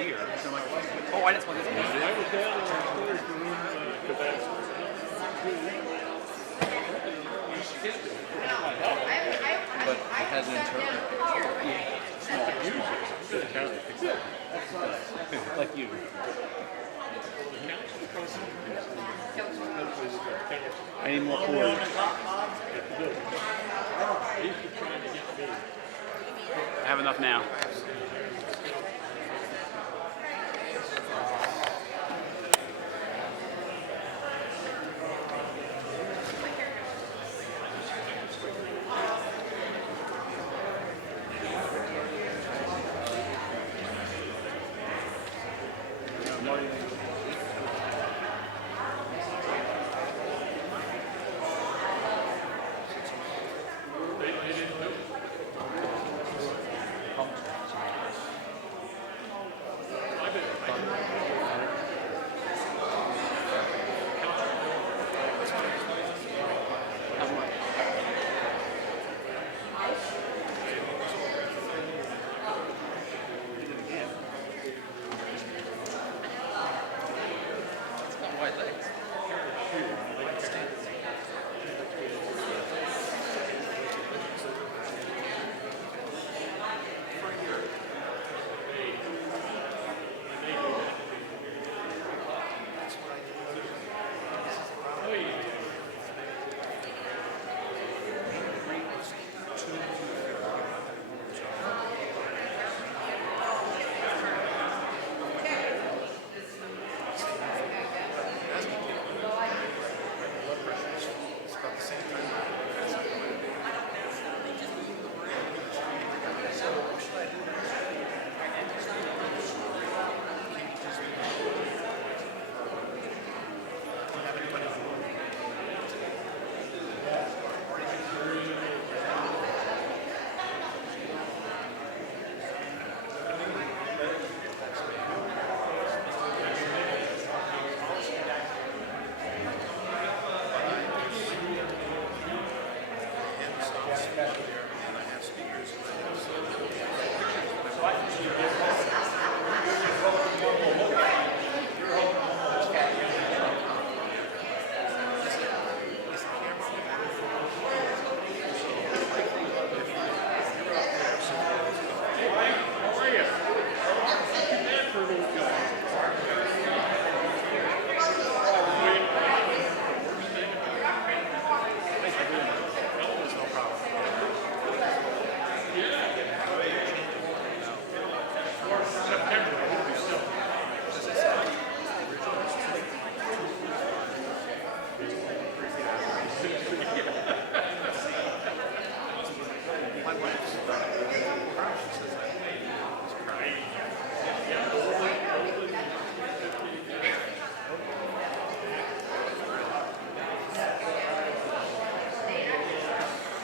here. So I'm like, oh, I didn't plug this in. But it has an interpreter. Like you. I need more cords. I have enough now.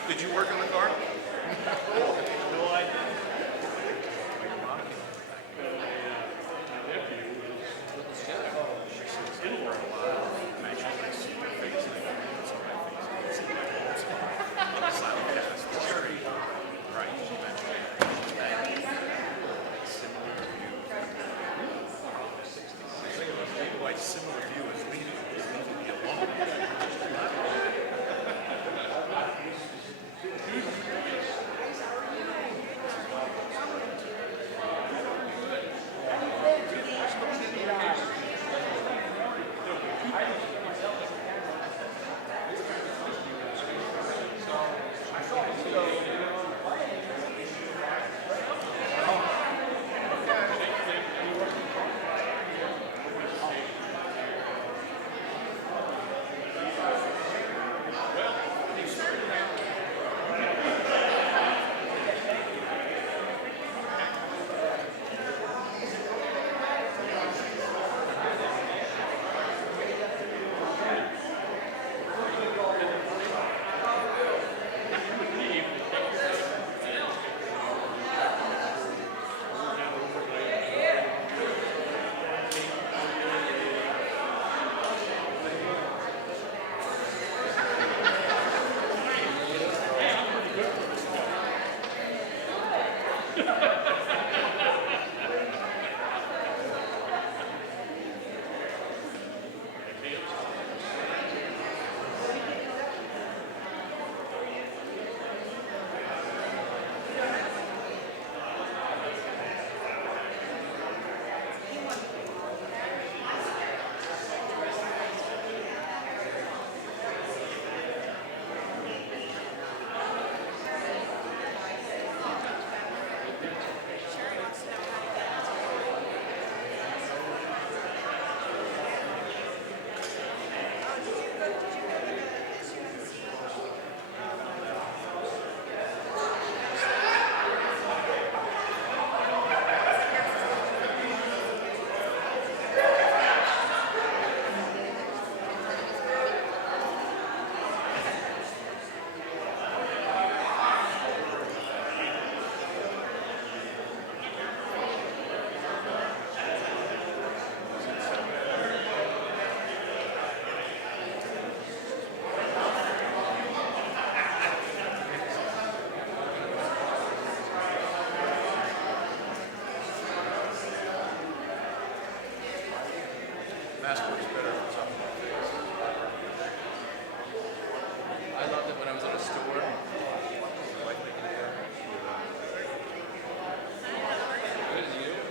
Did you work on the car? Similar view as leaving me alone. mask works better if it's up in my face. I loved it when I was at a store. Like making it better. Good as you.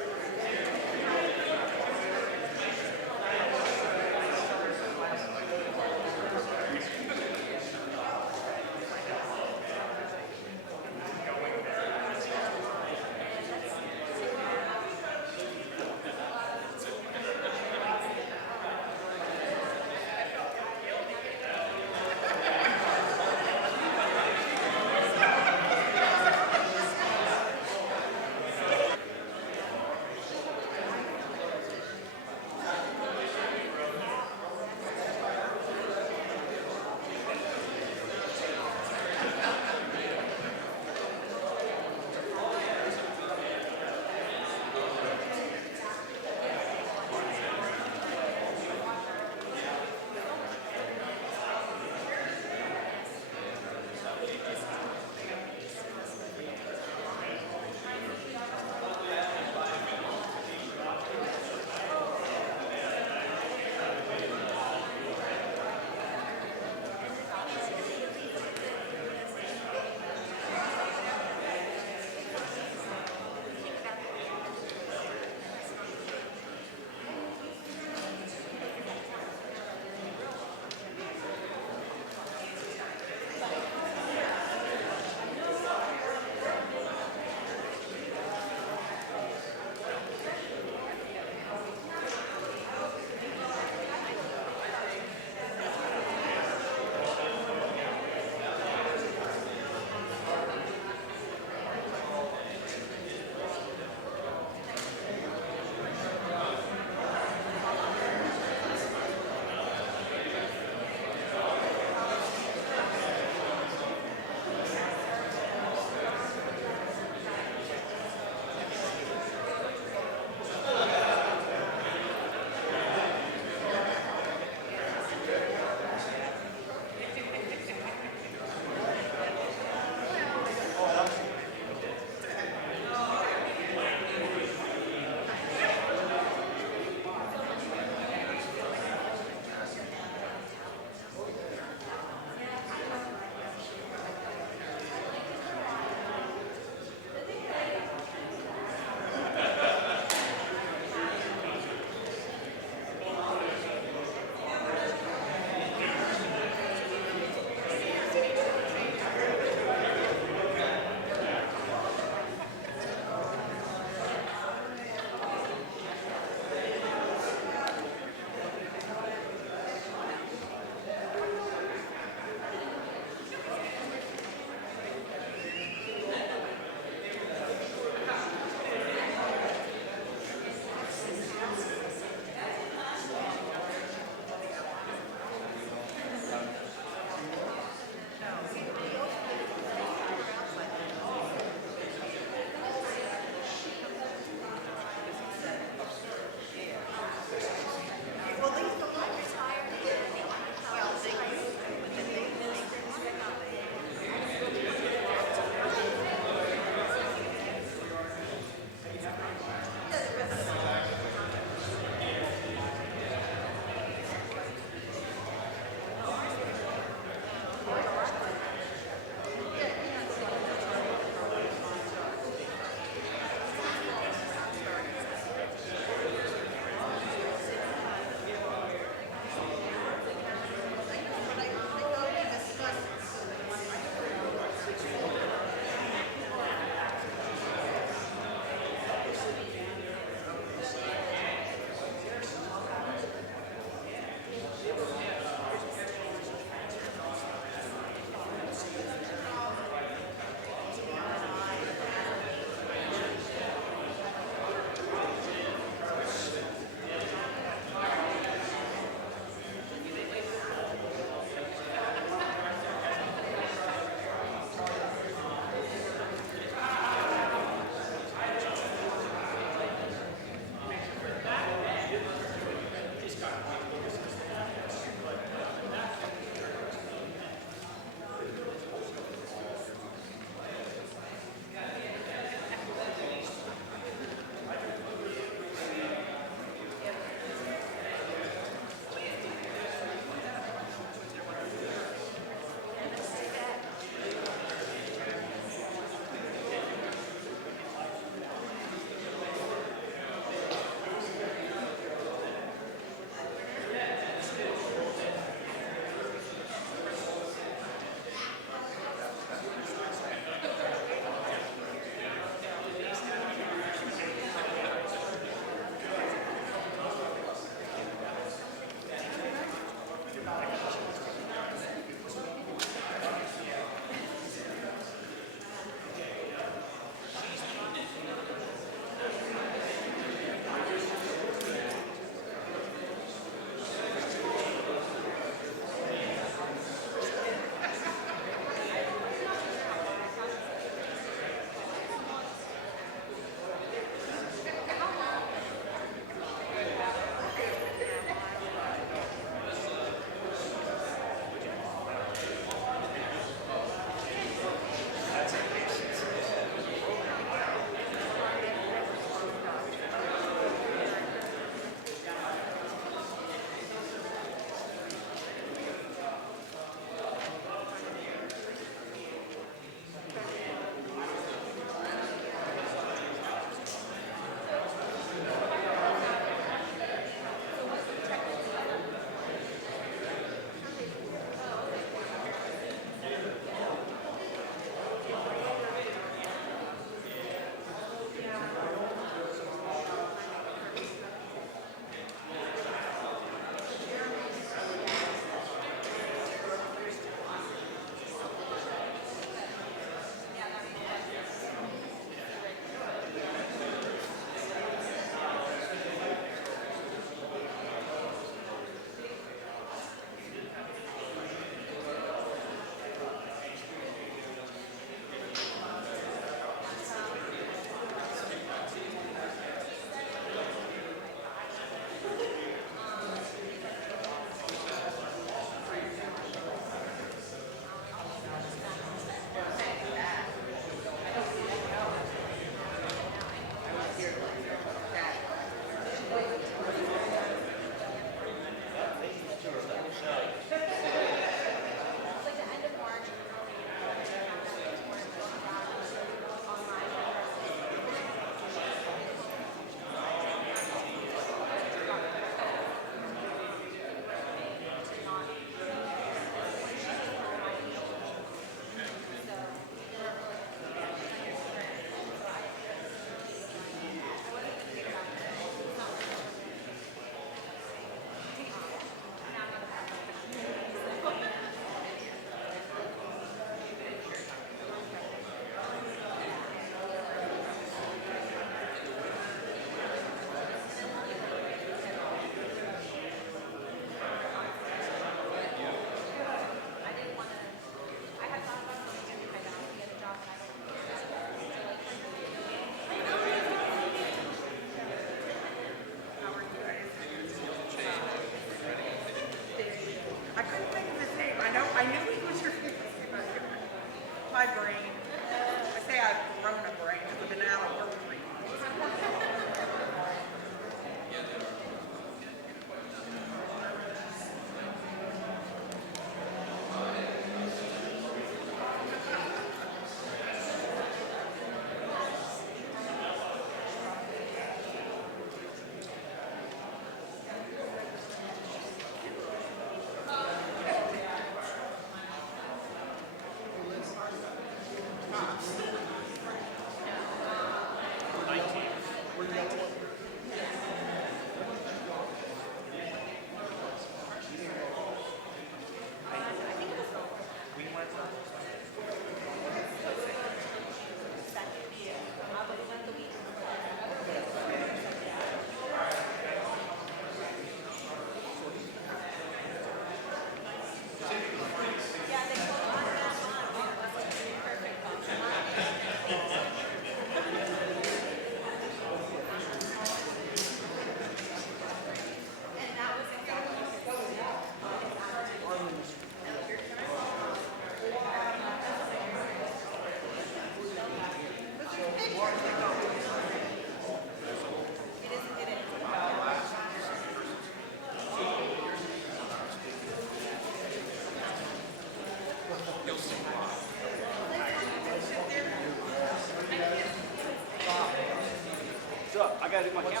gotta do my camel.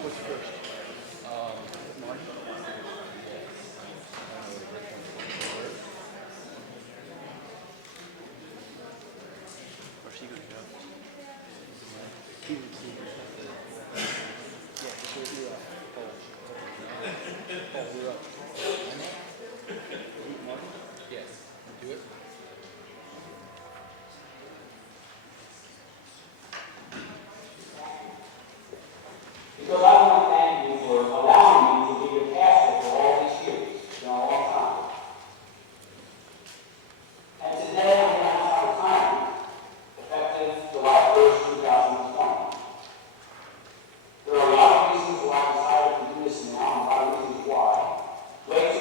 What's first? Where's she gonna go? Yes. Do it. Because I want to thank you for allowing me to be your pastor for all these years, all time. And today I announce my retirement, effective July 1st, 2020. There are a lot of reasons why I decided to do this now, and a lot of reasons why. Wait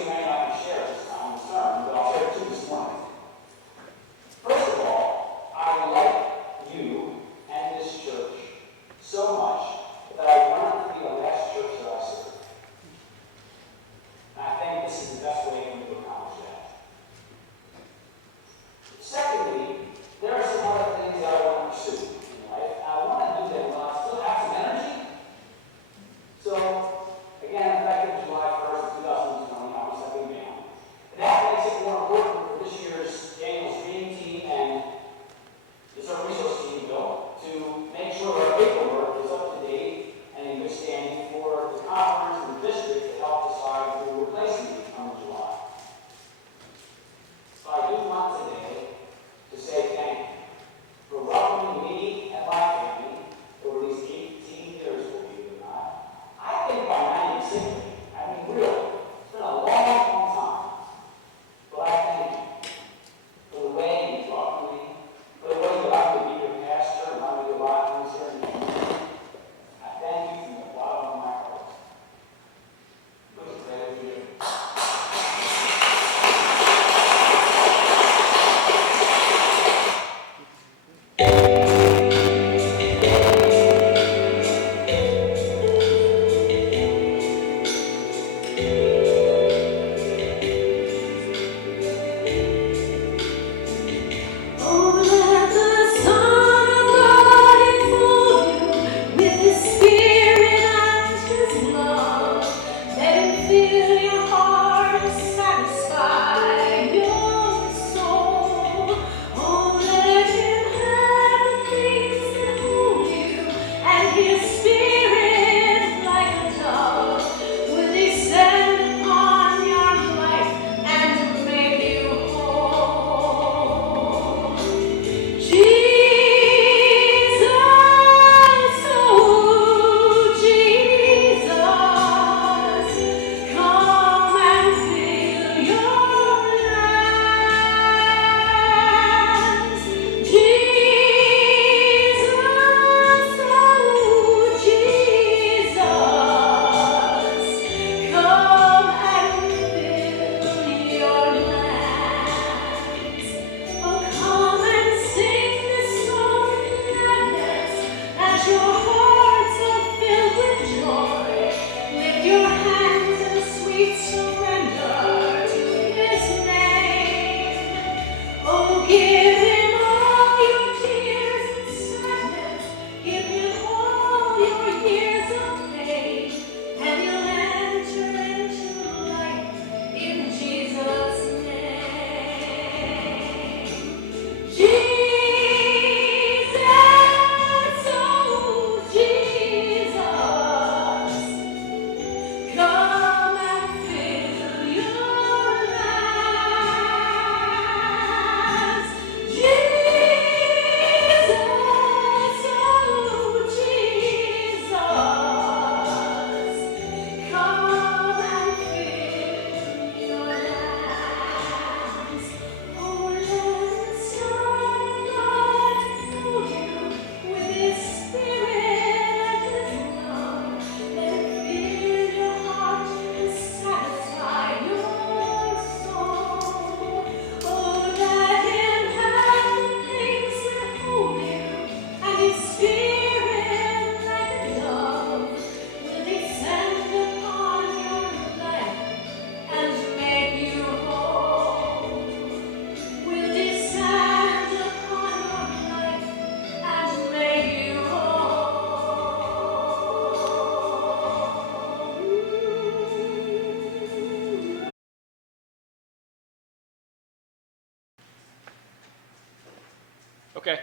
Okay.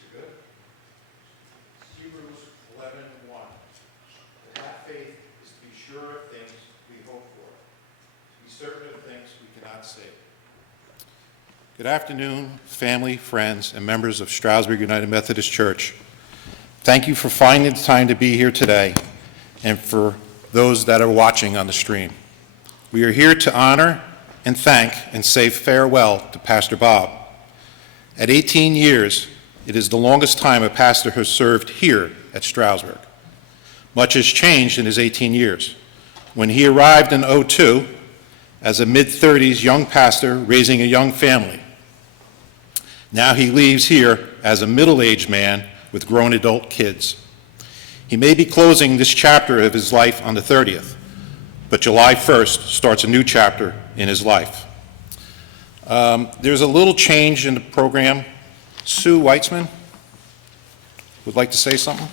You good? Hebrews 11:1. To have faith is to be sure of things we hope for, to be certain of things we cannot see. Good afternoon, family, friends, and members of Stroudsburg United Methodist Church. Thank you for finding the time to be here today, and for those that are watching on the stream. We are here to honor and thank and say farewell to Pastor Bob. At 18 years, it is the longest time a pastor has served here at Stroudsburg. Much has changed in his 18 years. When he arrived in '02 as a mid-30s young pastor raising a young family, now he leaves here as a middle-aged man with grown adult kids. He may be closing this chapter of his life on the 30th, but July 1st starts a new chapter in his life. There's a little change in the program. Sue Weitzman would like to say something.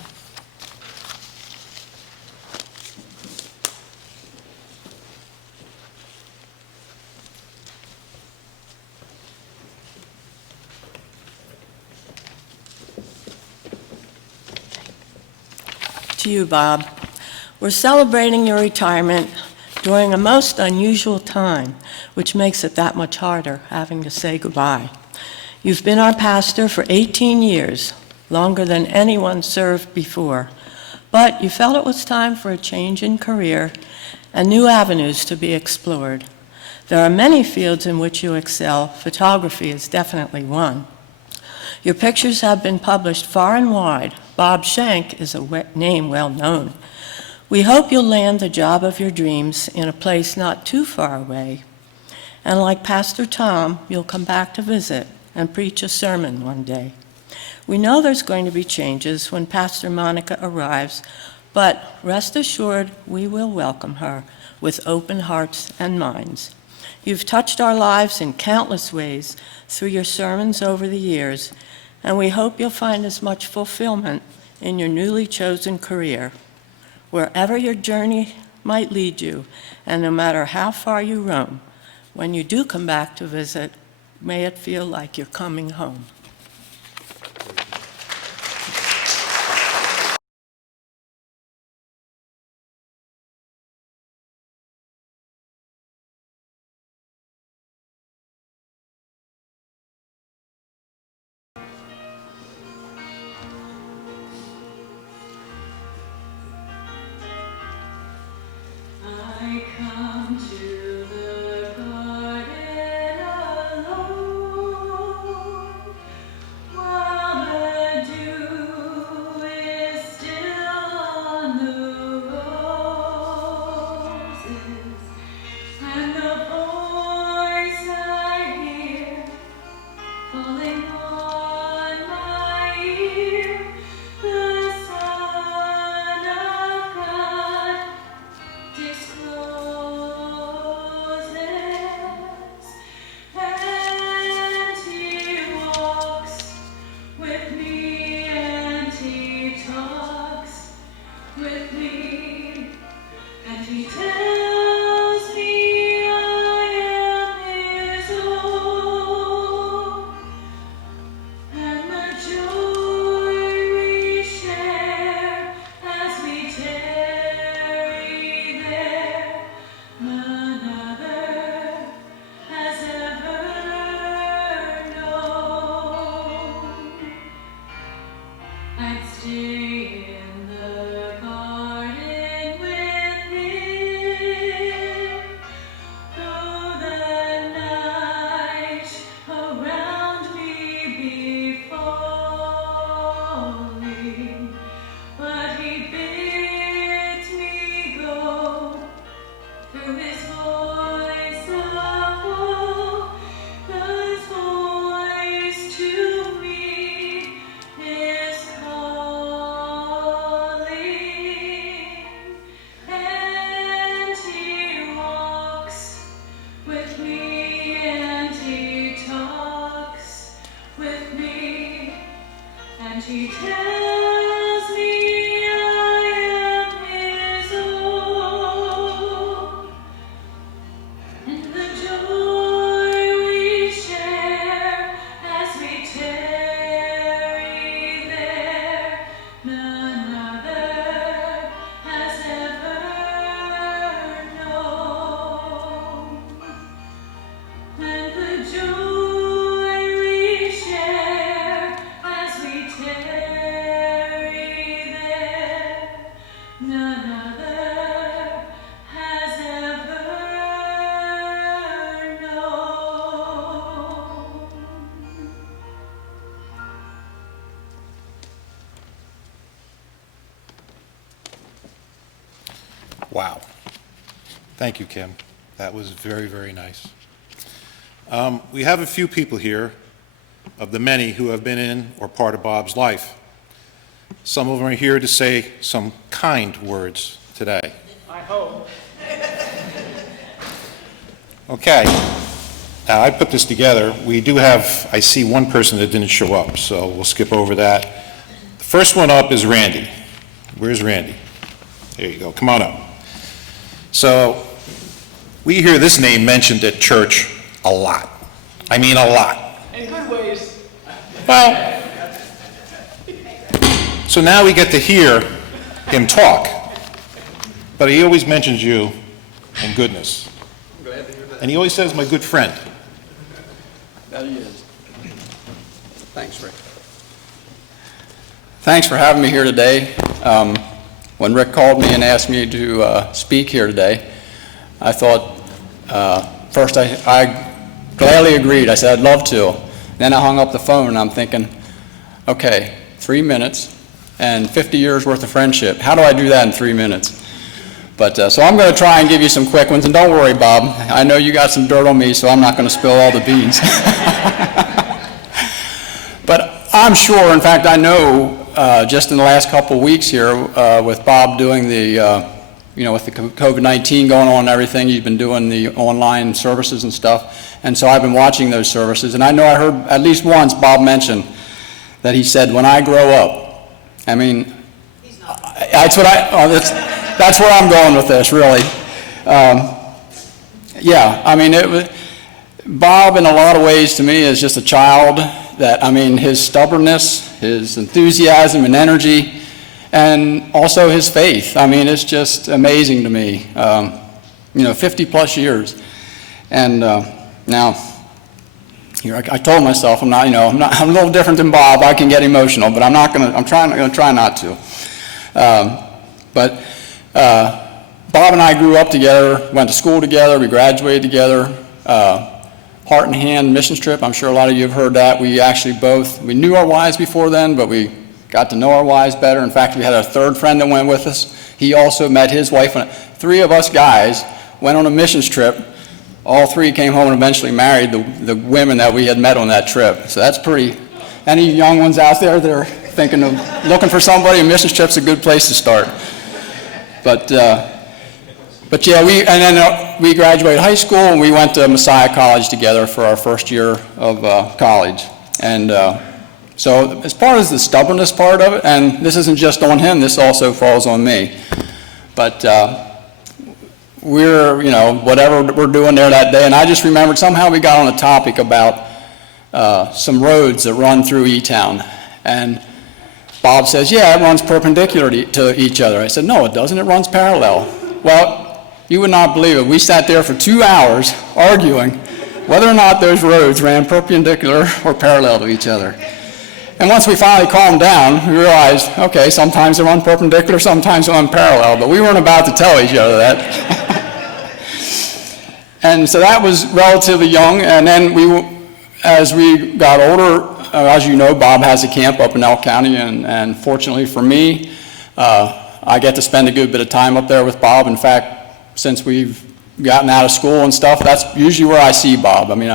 To you, Bob. We're celebrating your retirement during a most unusual time, which makes it that much harder having to say goodbye. You've been our pastor for 18 years, longer than anyone served before, but you felt it was time for a change in career and new avenues to be explored. There are many fields in which you excel. Photography is definitely one. Your pictures have been published far and wide. Bob Shank is a name well known. We hope you'll land the job of your dreams in a place not too far away. And like Pastor Tom, you'll come back to visit and preach a sermon one day. We know there's going to be changes when Pastor Monica arrives, but rest assured we will welcome her with open hearts and minds. You've touched our lives in countless ways through your sermons over the years, and we hope you'll find as much fulfillment in your newly chosen career. Wherever your journey might lead you, and no matter how far you roam, when you do come back to visit, may it feel like you're coming home. I come to the garden alone, while the dew is still on the roses, and the voice I hear falling on my ear, the Son of God discloses, and he walks with me, and he talks with me, and he tells me of Wow. Thank you, Kim. That was very, very nice. We have a few people here, of the many who have been in or part of Bob's life. Some of them are here to say some kind words today. I hope. Okay. Now, I put this together. We do have, I see one person that didn't show up, so we'll skip over that. The first one up is Randy. Where's Randy? There you go. Come on up. So, we hear this name mentioned at church a lot. I mean, a lot. In good ways. Well, so now we get to hear him talk, but he always mentions you in goodness. I'm glad to hear that. And he always says, my good friend. That he is. Thanks, Rick. Thanks for having me here today. When Rick called me and asked me to speak here today, I thought, first I gladly agreed. I said I'd love to. Then I hung up the phone and I'm thinking, okay, 3 minutes and 50 years worth of friendship. How do I do that in 3 minutes? But so I'm going to try and give you some quick ones. And don't worry, Bob. I know you got some dirt on me, so I'm not going to spill all the beans. But I'm sure, in fact, I know just in the last couple of weeks here with Bob doing the, with the COVID-19 going on and everything, he's been doing the online services and stuff. And so I've been watching those services. And I know I heard at least once Bob mention that he said, when I grow up, I mean, that's where I'm going with this, really. Yeah, I mean, Bob, in a lot of ways, to me, is just a child that, I mean, his stubbornness, his enthusiasm and energy, and also his faith. I mean, it's just amazing to me. 50 plus years. And now, here, I told myself I'm a little different than Bob. I can get emotional, but I'm going to try not to. But Bob and I grew up together, went to school together, we graduated together, Heart and Hand missions trip. I'm sure a lot of you have heard that. We knew our wives before then, but we got to know our wives better. In fact, we had a third friend that went with us. He also met his wife. 3 of us guys went on a missions trip. All 3 came home and eventually married the women that we had met on that trip. So that's pretty. Any young ones out there that are thinking of looking for somebody, a missions trip's a good place to start. But yeah, we graduated high school and we went to Messiah College together for our first year of college. And so as far as the stubbornness part of it, and this isn't just on him, this also falls on me. But we're, whatever we're doing there that day, and I just remembered somehow we got on a topic about some roads that run through E-Town. And Bob says, yeah, it runs perpendicular to each other. I said, no, it doesn't. It runs parallel. Well, you would not believe it. We sat there for 2 hours arguing whether or not those roads ran perpendicular or parallel to each other. And once we finally calmed down, we realized, okay, sometimes they run perpendicular, sometimes they run parallel, but we weren't about to tell each other that. And so that was relatively young, and then as we got older, as you know, Bob has a camp up in Elk County, and fortunately for me, I get to spend a good bit of time up there with Bob. In fact, since we've gotten out of school and stuff, that's usually where I see Bob. I mean,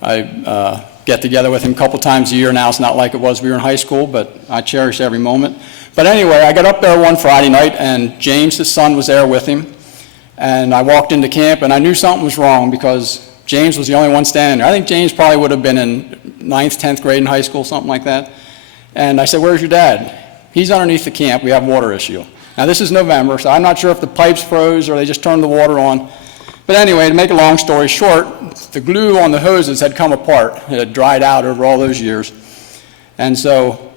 I get together with him a couple times a year now. It's not like it was when we were in high school, but I cherish every moment. But anyway, I got up there one Friday night, and James, his son, was there with him. And I walked into camp, and I knew something was wrong because James was the only one standing there. I think James probably would have been in 9th, 10th grade in high school, something like that. And I said, where's your dad? He's underneath the camp. We have a water issue. Now, this is November, so I'm not sure if the pipes froze or they just turned the water on. But anyway, to make a long story short, the glue on the hoses had come apart. It had dried out over all those years. And so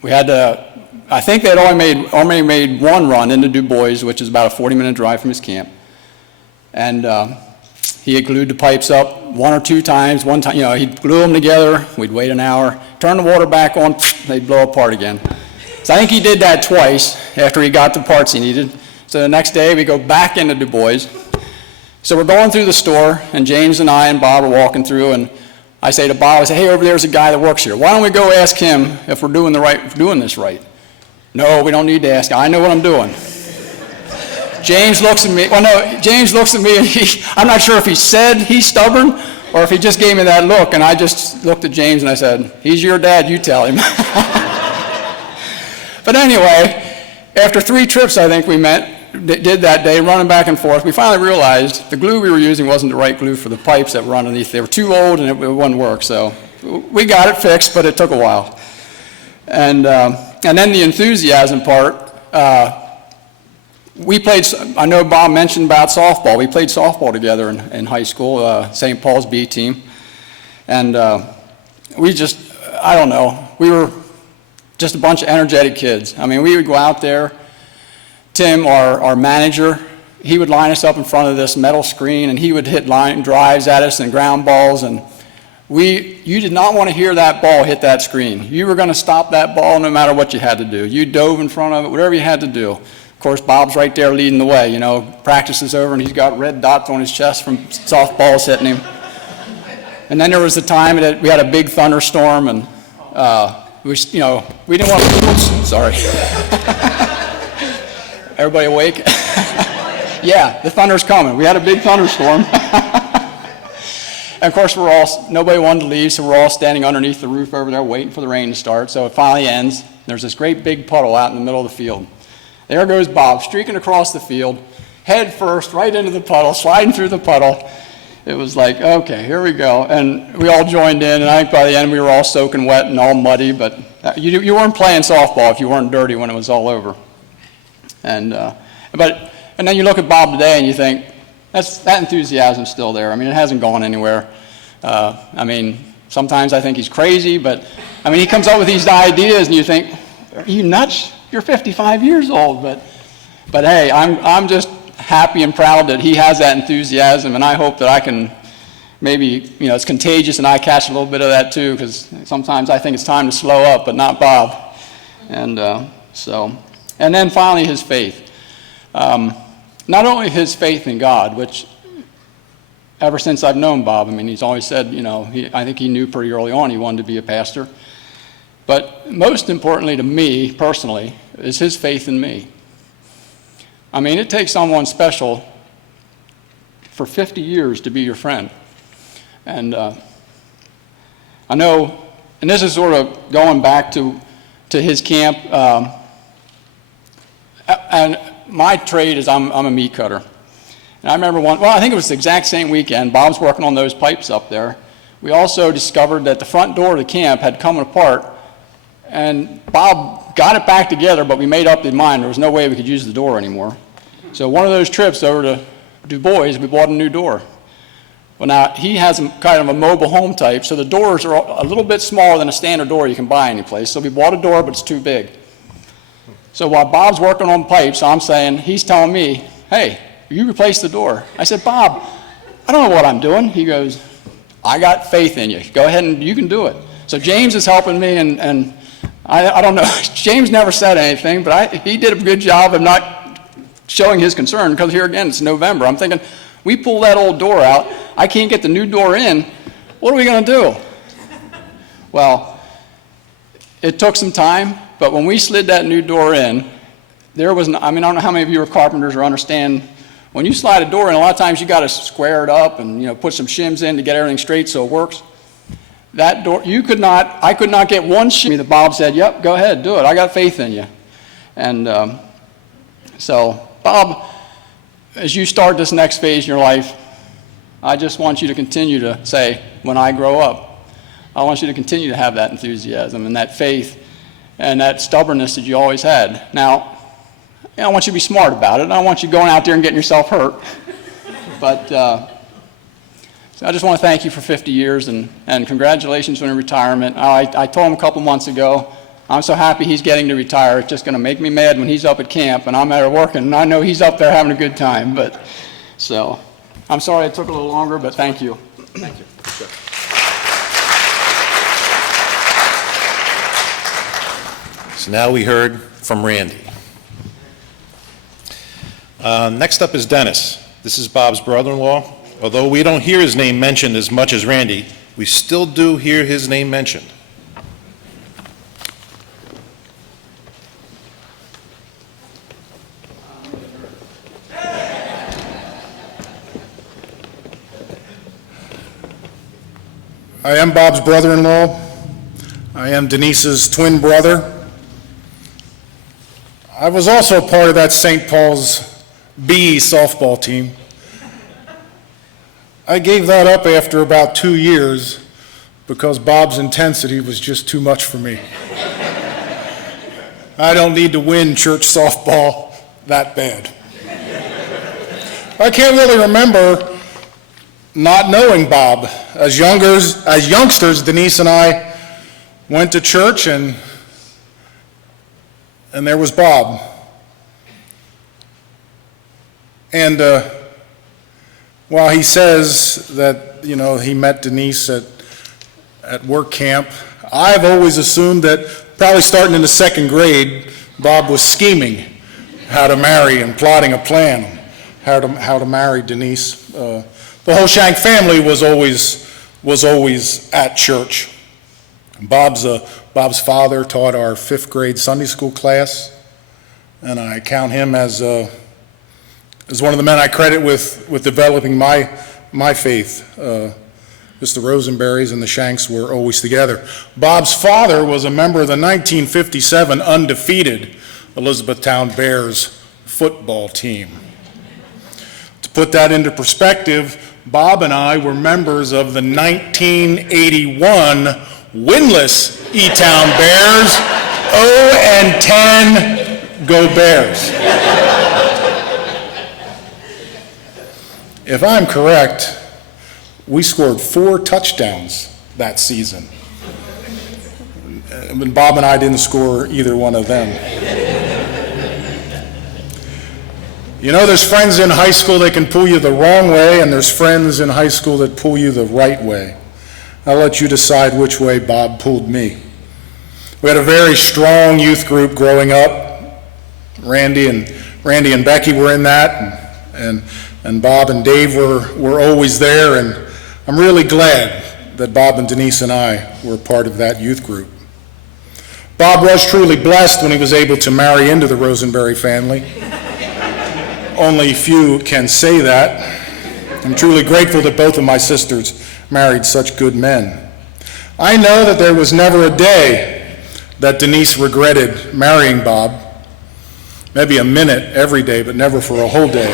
we had to, I think they had only made one run into Du Bois, which is about a 40-minute drive from his camp. And he had glued the pipes up 1 or 2 times. One time, he'd glue them together. We'd wait an hour, turn the water back on, they'd blow apart again. So I think he did that twice after he got the parts he needed. So the next day, we go back into Du Bois. So we're going through the store, and James and I and Bob are walking through, and I say to Bob, hey, over there's a guy that works here. Why don't we go ask him if we're doing this right? No, we don't need to ask. I know what I'm doing. James looks at me, well, no, James looks at me, and I'm not sure if he said he's stubborn or if he just gave me that look, and I just looked at James and I said, he's your dad, you tell him. But anyway, after 3 trips I think we did that day, running back and forth, we finally realized the glue we were using wasn't the right glue for the pipes that were underneath. They were too old and it wouldn't work, so we got it fixed, but it took a while. And then the enthusiasm part, we played, I know Bob mentioned about softball. We played softball together in high school, St. Paul's B team. And we just, I don't know, we were just a bunch of energetic kids. I mean, we would go out there. Tim, our manager, he would line us up in front of this metal screen, and he would hit line drives at us and ground balls. And you did not want to hear that ball hit that screen. You were going to stop that ball no matter what you had to do. You dove in front of it, whatever you had to do. Of course, Bob's right there leading the way. You know, practice is over, and he's got red dots on his chest from softballs hitting him. And then there was the time that we had a big thunderstorm, and we didn't want to. Sorry. Everybody awake? Yeah, the thunder's coming. We had a big thunderstorm. And of course, nobody wanted to leave, so we're all standing underneath the roof over there waiting for the rain to start. So it finally ends. There's this great big puddle out in the middle of the field. There goes Bob, streaking across the field, head first, right into the puddle, sliding through the puddle. It was like, okay, here we go. And we all joined in, and I think by the end we were all soaking wet and all muddy, but you weren't playing softball if you weren't dirty when it was all over. And then you look at Bob today and you think, that enthusiasm's still there. I mean, it hasn't gone anywhere. I mean, sometimes I think he's crazy, but I mean, he comes up with these ideas and you think, are you nuts? You're 55 years old. But hey, I'm just happy and proud that he has that enthusiasm, and I hope that I can maybe, it's contagious and I catch a little bit of that too, because sometimes I think it's time to slow up, but not Bob. And and then finally his faith. Not only his faith in God, which ever since I've known Bob, I mean, he's always said, I think he knew pretty early on he wanted to be a pastor. But most importantly to me, personally, is his faith in me. I mean, it takes someone special for 50 years to be your friend. And I know, and this is sort of going back to his camp, and my trade is I'm a meat cutter. And I remember I think it was the exact same weekend, Bob's working on those pipes up there. We also discovered that the front door of the camp had come apart, and Bob got it back together, but we made up his mind there was no way we could use the door anymore. So one of those trips over to Du Bois, we bought a new door. Well, now, he has kind of a mobile home type, so the doors are a little bit smaller than a standard door you can buy anyplace. So we bought a door, but it's too big. So while Bob's working on pipes, he's telling me, hey, you replace the door. I said, Bob, I don't know what I'm doing. He goes, I got faith in you. Go ahead and you can do it. So James is helping me, and I don't know. James never said anything, but he did a good job of not showing his concern, because here again, it's November. I'm thinking, we pull that old door out. I can't get the new door in. What are we going to do? Well, it took some time, but when we slid that new door in, I don't know how many of you are carpenters or understand, when you slide a door in, a lot of times you got to square it up and put some shims in to get everything straight so it works. That door, I could not get one shim that Bob said, yep, go ahead, do it. I got faith in you. And so, Bob, as you start this next phase in your life, I just want you to continue to say, when I grow up, I want you to continue to have that enthusiasm and that faith and that stubbornness that you always had. Now, I want you to be smart about it. I don't want you going out there and getting yourself hurt. But so I just want to thank you for 50 years and congratulations on your retirement. I told him a couple months ago, I'm so happy he's getting to retire. It's just going to make me mad when he's up at camp and I'm there working, and I know he's up there having a good time. So I'm sorry it took a little longer, but thank you. Thank you. Sure. So now we heard from Randy. Next up is Dennis. This is Bob's brother-in-law. Although we don't hear his name mentioned as much as Randy, we still do hear his name mentioned. I am Bob's brother-in-law. I am Denise's twin brother. I was also part of that St. Paul's B softball team. I gave that up after about 2 years because Bob's intensity was just too much for me. I don't need to win church softball that bad. I can't really remember not knowing Bob. As youngsters, Denise and I went to church and there was Bob. And while he says that, he met Denise at work camp, I've always assumed that probably starting in the second grade, Bob was scheming how to marry and plotting a plan how to marry Denise. The whole Shank family was always at church. Bob's father taught our 5th grade Sunday school class, and I count him as one of the men I credit with developing my faith. Just the Rosenberries and the Shanks were always together. Bob's father was a member of the 1957 undefeated Elizabethtown Bears football team. To put that into perspective, Bob and I were members of the 1981 winless E-Town Bears. 0-10, go Bears. If I'm correct, we scored 4 touchdowns that season. And Bob and I didn't score either one of them. There's friends in high school that can pull you the wrong way, and there's friends in high school that pull you the right way. I'll let you decide which way Bob pulled me. We had a very strong youth group growing up. Randy and Becky were in that, and Bob and Dave were always there, and I'm really glad that Bob and Denise and I were part of that youth group. Bob was truly blessed when he was able to marry into the Rosenberry family. Only few can say that. I'm truly grateful that both of my sisters married such good men. I know that there was never a day that Denise regretted marrying Bob. Maybe a minute every day, but never for a whole day.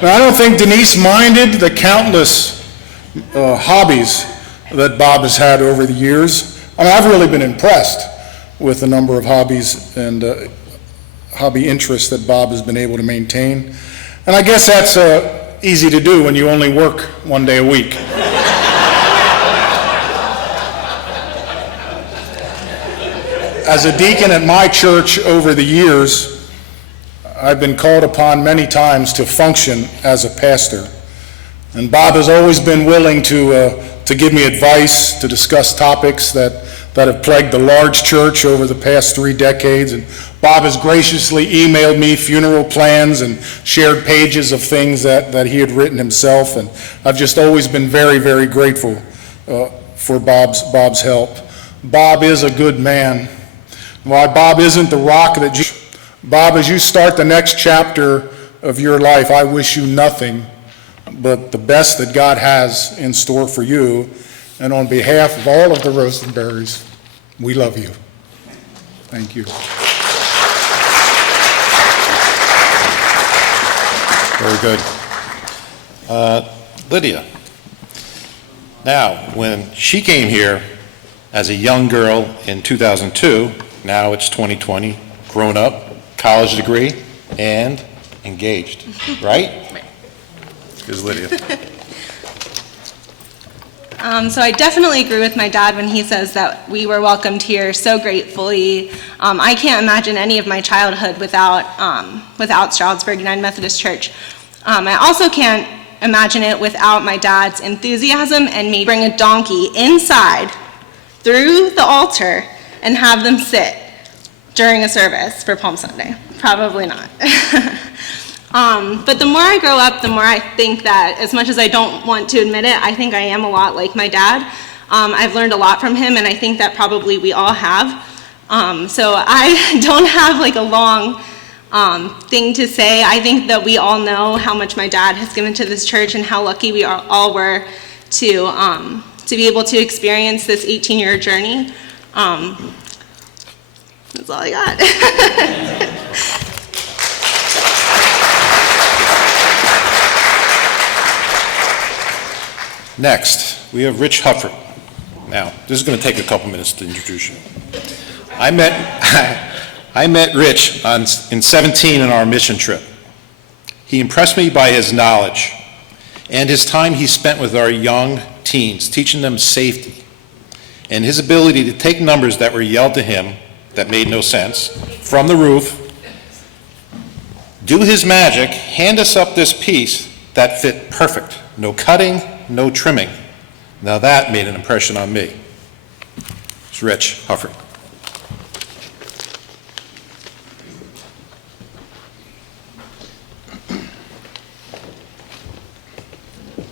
Now, I don't think Denise minded the countless hobbies that Bob has had over the years. I've really been impressed with the number of hobbies and hobby interests that Bob has been able to maintain. And I guess that's easy to do when you only work 1 day a week. As a deacon at my church over the years, I've been called upon many times to function as a pastor. And Bob has always been willing to give me advice, to discuss topics that have plagued the large church over the past 3 decades. And Bob has graciously emailed me funeral plans and shared pages of things that he had written himself. And I've just always been very, very grateful for Bob's help. Bob is a good man. While Bob isn't the rock that you... Bob, as you start the next chapter of your life, I wish you nothing but the best that God has in store for you. And on behalf of all of the Rosenberries, we love you. Thank you. Very good. Lydia. Now, when she came here as a young girl in 2002, now it's 2020, grown up, college degree, and engaged, right? Right. Here's Lydia. So I definitely agree with my dad when he says that we were welcomed here so gratefully. I can't imagine any of my childhood without Stroudsburg United Methodist Church. I also can't imagine it without my dad's enthusiasm and me bring a donkey inside through the altar and have them sit during a service for Palm Sunday. Probably not. But the more I grow up, the more I think that, as much as I don't want to admit it, I think I am a lot like my dad. I've learned a lot from him, and I think that probably we all have. So I don't have like a long thing to say. I think that we all know how much my dad has given to this church and how lucky we all were to be able to experience this 18-year journey. That's all I got. Next, we have Rich Hufford. Now, this is going to take a couple minutes to introduce you. I met Rich in 17 on our mission trip. He impressed me by his knowledge and his time he spent with our young teens, teaching them safety, and his ability to take numbers that were yelled to him that made no sense from the roof, do his magic, hand us up this piece that fit perfect. No cutting, no trimming. Now that made an impression on me. It's Rich Hufford.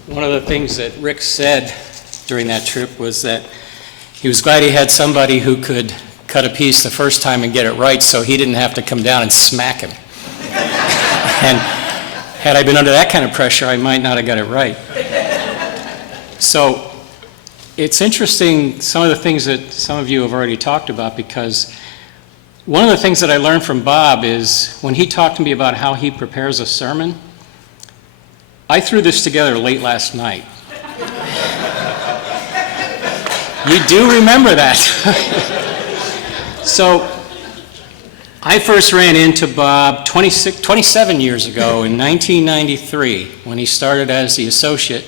One of the things that Rick said during that trip was that he was glad he had somebody who could cut a piece the first time and get it right, so he didn't have to come down and smack him. And had I been under that kind of pressure, I might not have got it right. So it's interesting, some of the things that some of you have already talked about, because one of the things that I learned from Bob is when he talked to me about how he prepares a sermon, I threw this together late last night. You do remember that. So I first ran into Bob 27 years ago in 1993 when he started as the associate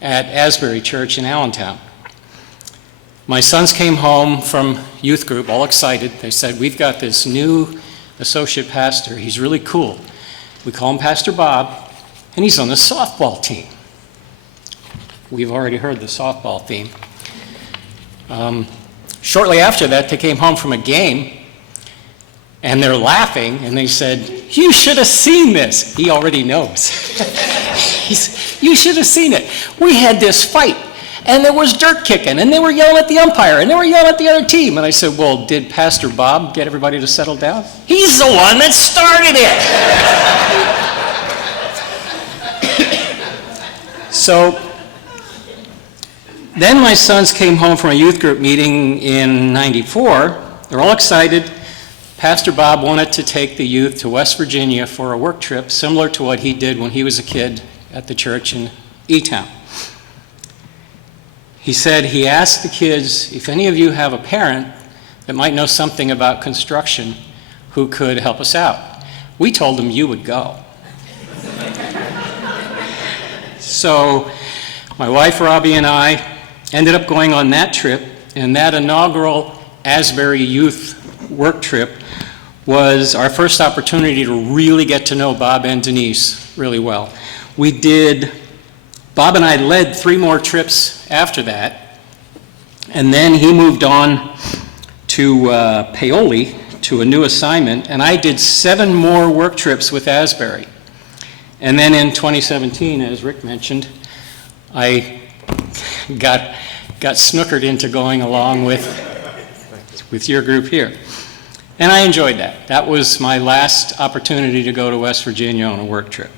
at Asbury Church in Allentown. My sons came home from youth group all excited. They said, "We've got this new associate pastor. He's really cool. We call him Pastor Bob, and he's on the softball team." We've already heard the softball theme. Shortly after that, they came home from a game, and they're laughing, and they said, "You should have seen this." He already knows. "You should have seen it. We had this fight, and there was dirt kicking, and they were yelling at the umpire, and they were yelling at the other team." And I said, "Well, did Pastor Bob get everybody to settle down?" "He's the one that started it." So then my sons came home from a youth group meeting in '94. They're all excited. Pastor Bob wanted to take the youth to West Virginia for a work trip similar to what he did when he was a kid at the church in E-Town. He said he asked the kids, if any of you have a parent that might know something about construction who could help us out. We told him you would go. So my wife Robbie and I ended up going on that trip, and that inaugural Asbury Youth work trip was our first opportunity to really get to know Bob and Denise really well. Bob and I led 3 more trips after that, and then he moved on to Paoli to a new assignment, and I did 7 more work trips with Asbury. And then in 2017, as Rick mentioned, I got snookered into going along with your group here. And I enjoyed that. That was my last opportunity to go to West Virginia on a work trip.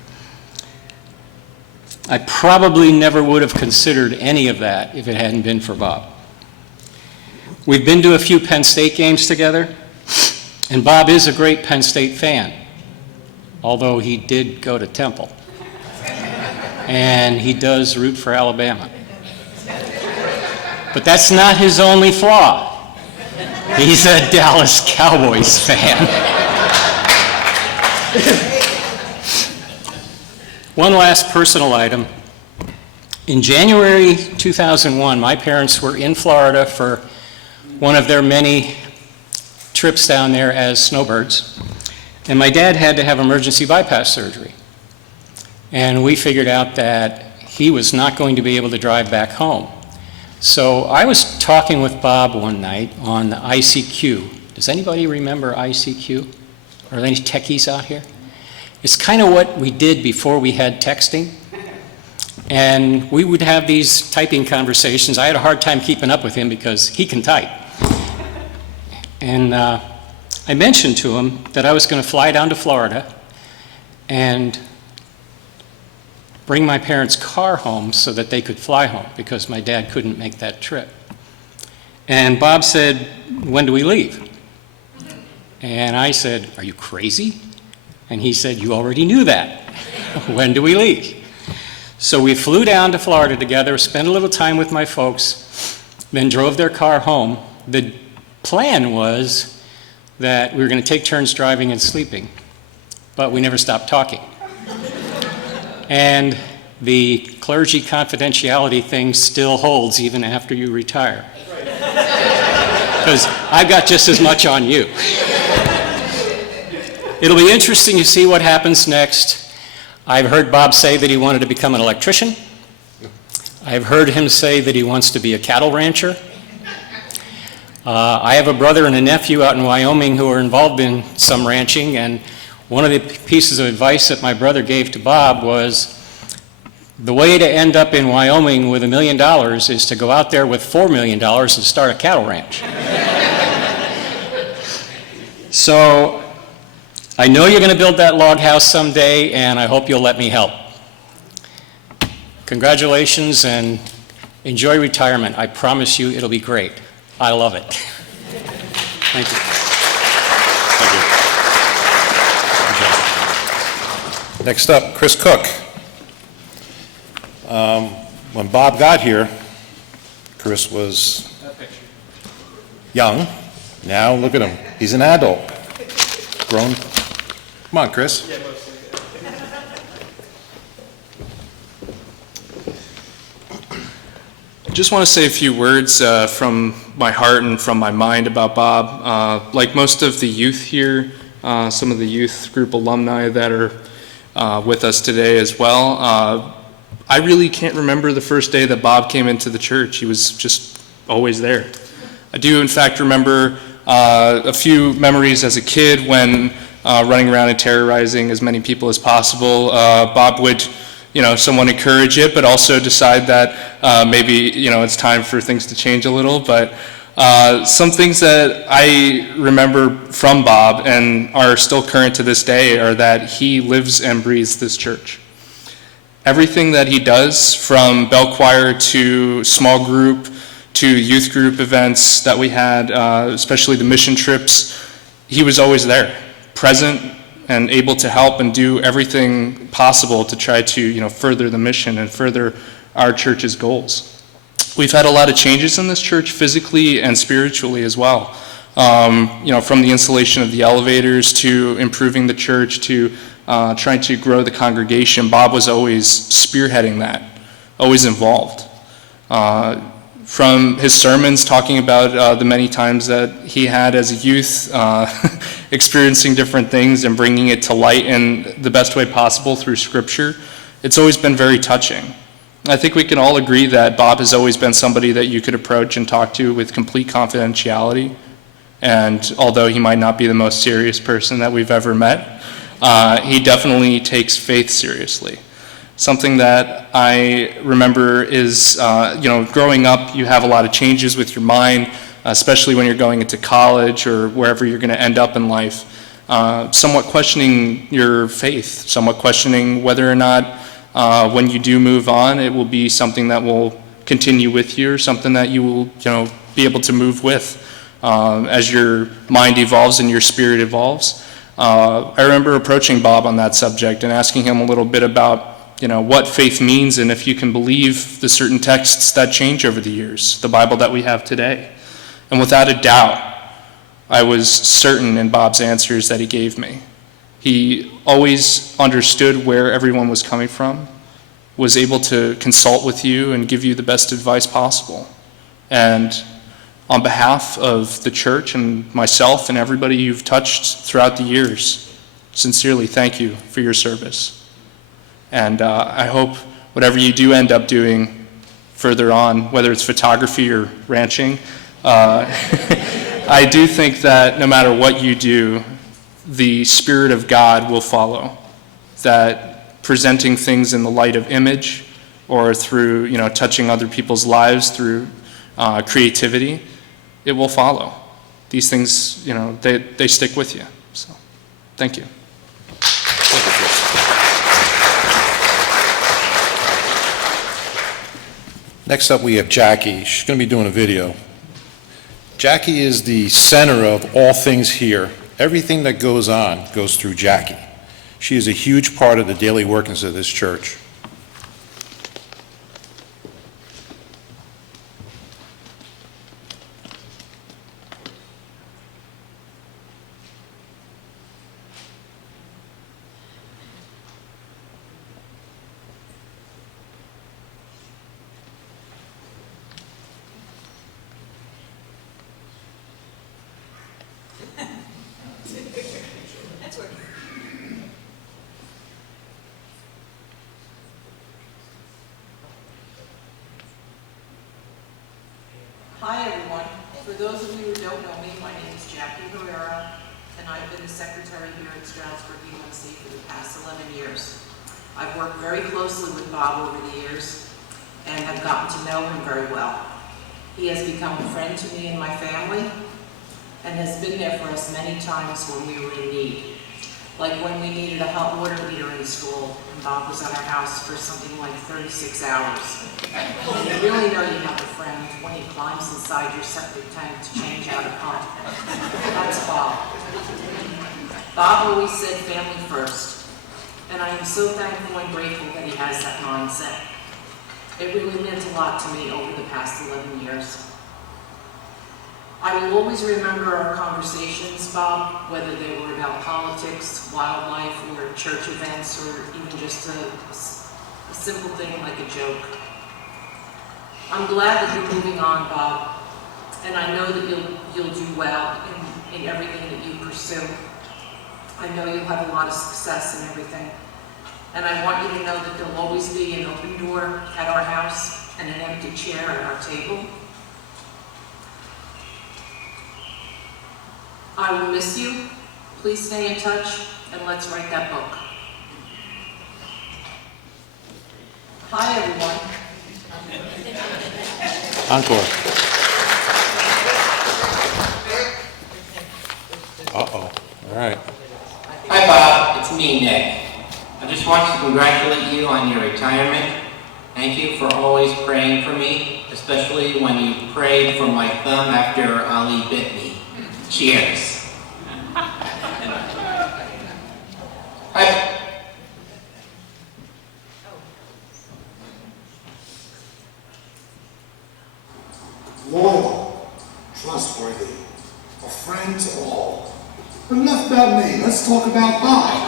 I probably never would have considered any of that if it hadn't been for Bob. We've been to a few Penn State games together, and Bob is a great Penn State fan, although he did go to Temple. And he does root for Alabama. But that's not his only flaw. He's a Dallas Cowboys fan. One last personal item. In January 2001, my parents were in Florida for one of their many trips down there as snowbirds, and my dad had to have emergency bypass surgery. And we figured out that he was not going to be able to drive back home. So I was talking with Bob one night on the ICQ. Does anybody remember ICQ? Are there any techies out here? It's kind of what we did before we had texting. And we would have these typing conversations. I had a hard time keeping up with him because he can type. And I mentioned to him that I was going to fly down to Florida and bring my parents' car home so that they could fly home because my dad couldn't make that trip. And Bob said, "When do we leave?" And I said, "Are you crazy?" And he said, "You already knew that. When do we leave?" So we flew down to Florida together, spent a little time with my folks, then drove their car home. The plan was that we were going to take turns driving and sleeping, but we never stopped talking. And the clergy confidentiality thing still holds even after you retire. Because I've got just as much on you. It'll be interesting to see what happens next. I've heard Bob say that he wanted to become an electrician. I've heard him say that he wants to be a cattle rancher. I have a brother and a nephew out in Wyoming who are involved in some ranching, and one of the pieces of advice that my brother gave to Bob was, the way to end up in Wyoming with $1 million is to go out there with $4 million and start a cattle ranch. So I know you're going to build that log house someday, and I hope you'll let me help. Congratulations and enjoy retirement. I promise you it'll be great. I love it. Thank you. Thank you. Next up, Chris Cook. When Bob got here, Chris was young. Now look at him. He's an adult. Grown. Come on, Chris. Just want to say a few words from my heart and from my mind about Bob. Like most of the youth here, some of the youth group alumni that are with us today as well, I really can't remember the first day that Bob came into the church. He was just always there. I do, in fact, remember a few memories as a kid when running around and terrorizing as many people as possible. Bob would, somewhat encourage it, but also decide that maybe, it's time for things to change a little. But some things that I remember from Bob and are still current to this day are that he lives and breathes this church. Everything that he does, from bell choir to small group to youth group events that we had, especially the mission trips, he was always there, present and able to help and do everything possible to try to, further the mission and further our church's goals. We've had a lot of changes in this church physically and spiritually as well. From the installation of the elevators to improving the church to trying to grow the congregation. Bob was always spearheading that, always involved. From his sermons, talking about the many times that he had as a youth, experiencing different things and bringing it to light in the best way possible through Scripture, it's always been very touching. I think we can all agree that Bob has always been somebody that you could approach and talk to with complete confidentiality. And although he might not be the most serious person that we've ever met, he definitely takes faith seriously. Something that I remember is, growing up, you have a lot of changes with your mind, especially when you're going into college or wherever you're going to end up in life. Somewhat questioning your faith, somewhat questioning whether or not when you do move on, it will be something that will continue with you or something that you will, be able to move with as your mind evolves and your spirit evolves. I remember approaching Bob on that subject and asking him a little bit about, what faith means and if you can believe the certain texts that change over the years, the Bible that we have today. And without a doubt, I was certain in Bob's answers that he gave me. He always understood where everyone was coming from, was able to consult with you and give you the best advice possible. And on behalf of the church and myself and everybody you've touched throughout the years, sincerely thank you for your service. And I hope whatever you do end up doing further on, whether it's photography or ranching, I do think that no matter what you do, the Spirit of God will follow. That presenting things in the light of image or through, touching other people's lives through creativity, it will follow. These things, they stick with you. So, thank you. Next up, we have Jackie. She's going to be doing a video. Jackie is the center of all things here. Everything that goes on goes through Jackie. She is a huge part of the daily workings of this church. Hi, everyone. For those of you who don't know me, my name is Jackie Herrera, and I've been the secretary here at Stroudsburg UMC for the past 11 years. I've worked very closely with Bob over the years and have gotten to know him very well. He has become a friend to me and my family and has been there for us many times when we were in need. Like when we needed a hot water heater in school, and Bob was at our house for something like 36 hours. And you really know you have a friend when he climbs inside your septic tank to change out a pump. That's Bob. Bob always said family first, and I am so thankful and grateful that he has that mindset. It really meant a lot to me over the past 11 years. I will always remember our conversations, Bob, whether they were about politics, wildlife, or church events, or even just a simple thing like a joke. I'm glad that you're moving on, Bob, and I know that you'll do well in everything that you pursue. I know you'll have a lot of success in everything, and I want you to know that there'll always be an open door at our house and an empty chair at our table. I will miss you. Please stay in touch, and let's write that book. Hi, everyone. Encore. Uh-oh. All right. Hi, Bob. It's me, Nick. I just want to congratulate you on your retirement. Thank you for always praying for me, especially when you prayed for my thumb after Ali bit me. Cheers. Hi. Loyal, trustworthy, a friend to all. But enough about me, let's talk about Bob.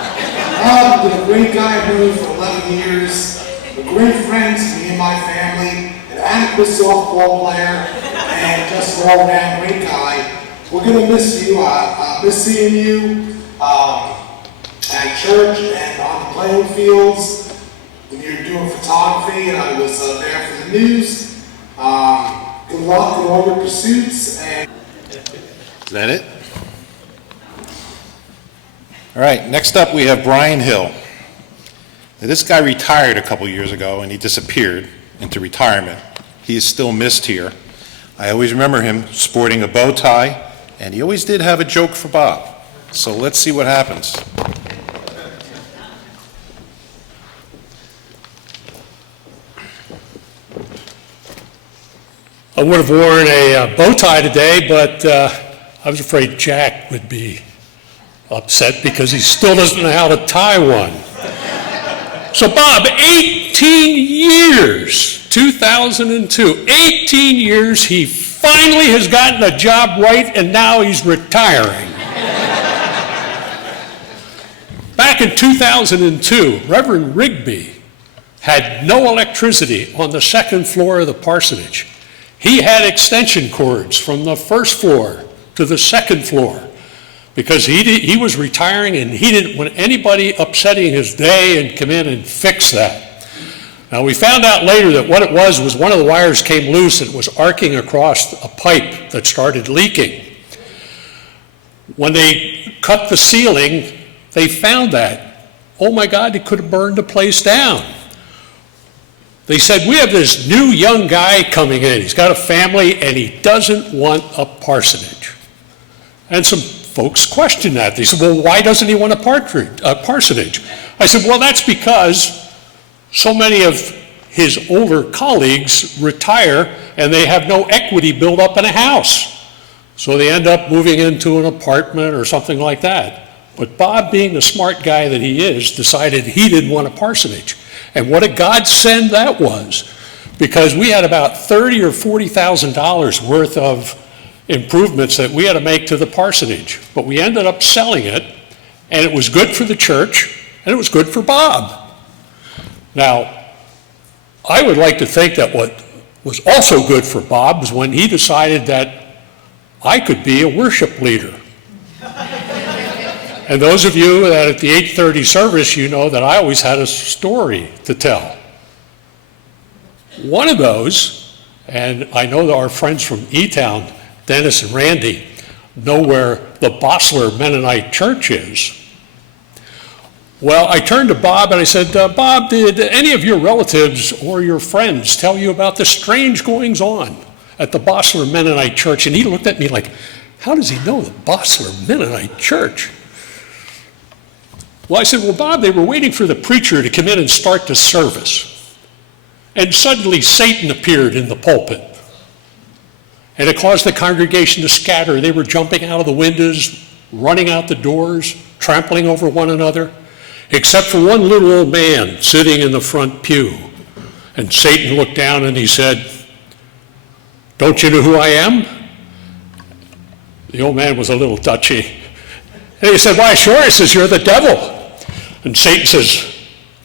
Bob has been a great guy I've known for 11 years, a great friend to me and my family, an adequate softball player, and just an all-around great guy. We're going to miss you. I miss seeing you at church and on the playing fields when you were doing photography and I was there for the news. Good luck in all your pursuits. And Is that it? All right, next up we have Brian Hill. Now, this guy retired a couple years ago and he disappeared into retirement. He is still missed here. I always remember him sporting a bow tie, and he always did have a joke for Bob. So let's see what happens. I would have worn a bow tie today, but I was afraid Jack would be upset because he still doesn't know how to tie one. So Bob, 18 years, 2002, 18 years, he finally has gotten a job right, and now he's retiring. Back in 2002, Reverend Rigby had no electricity on the second floor of the parsonage. He had extension cords from the first floor to the second floor because he was retiring and he didn't want anybody upsetting his day and come in and fix that. Now, we found out later that what it was one of the wires came loose and it was arcing across a pipe that started leaking. When they cut the ceiling, they found that. Oh my God, they could have burned the place down. They said, we have this new young guy coming in. He's got a family and he doesn't want a parsonage. And some folks questioned that. They said, well, why doesn't he want a parsonage? I said, well, that's because so many of his older colleagues retire and they have no equity built up in a house. So they end up moving into an apartment or something like that. But Bob, being the smart guy that he is, decided he didn't want a parsonage. And what a godsend that was, because we had about $30,000 or $40,000 worth of improvements that we had to make to the parsonage. But we ended up selling it, and it was good for the church, and it was good for Bob. Now, I would like to think that what was also good for Bob was when he decided that I could be a worship leader. And those of you that at the 8:30 service, you know that I always had a story to tell. One of those, and I know that our friends from E-Town, Dennis and Randy, know where the Bossler Mennonite Church is. Well, I turned to Bob and I said, Bob, did any of your relatives or your friends tell you about the strange goings on at the Bossler Mennonite Church? And he looked at me like, how does he know the Bossler Mennonite Church? Well, I said, well, Bob, they were waiting for the preacher to come in and start the service. And suddenly Satan appeared in the pulpit. And it caused the congregation to scatter. They were jumping out of the windows, running out the doors, trampling over one another, except for one little old man sitting in the front pew. And Satan looked down and he said, don't you know who I am? The old man was a little touchy. And he said, why, sure. He says, you're the devil. And Satan says,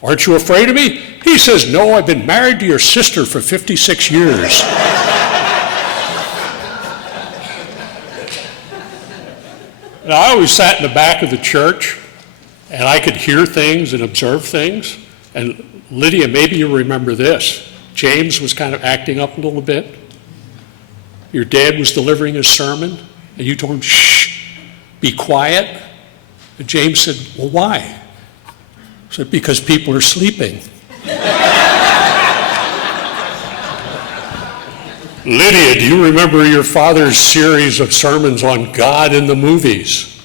aren't you afraid of me? He says, no, I've been married to your sister for 56 years. And I always sat in the back of the church, and I could hear things and observe things. And Lydia, maybe you remember this. James was kind of acting up a little bit. Your dad was delivering his sermon, and you told him, shh, be quiet. And James said, well, why? I said, because people are sleeping. Lydia, do you remember your father's series of sermons on God in the movies?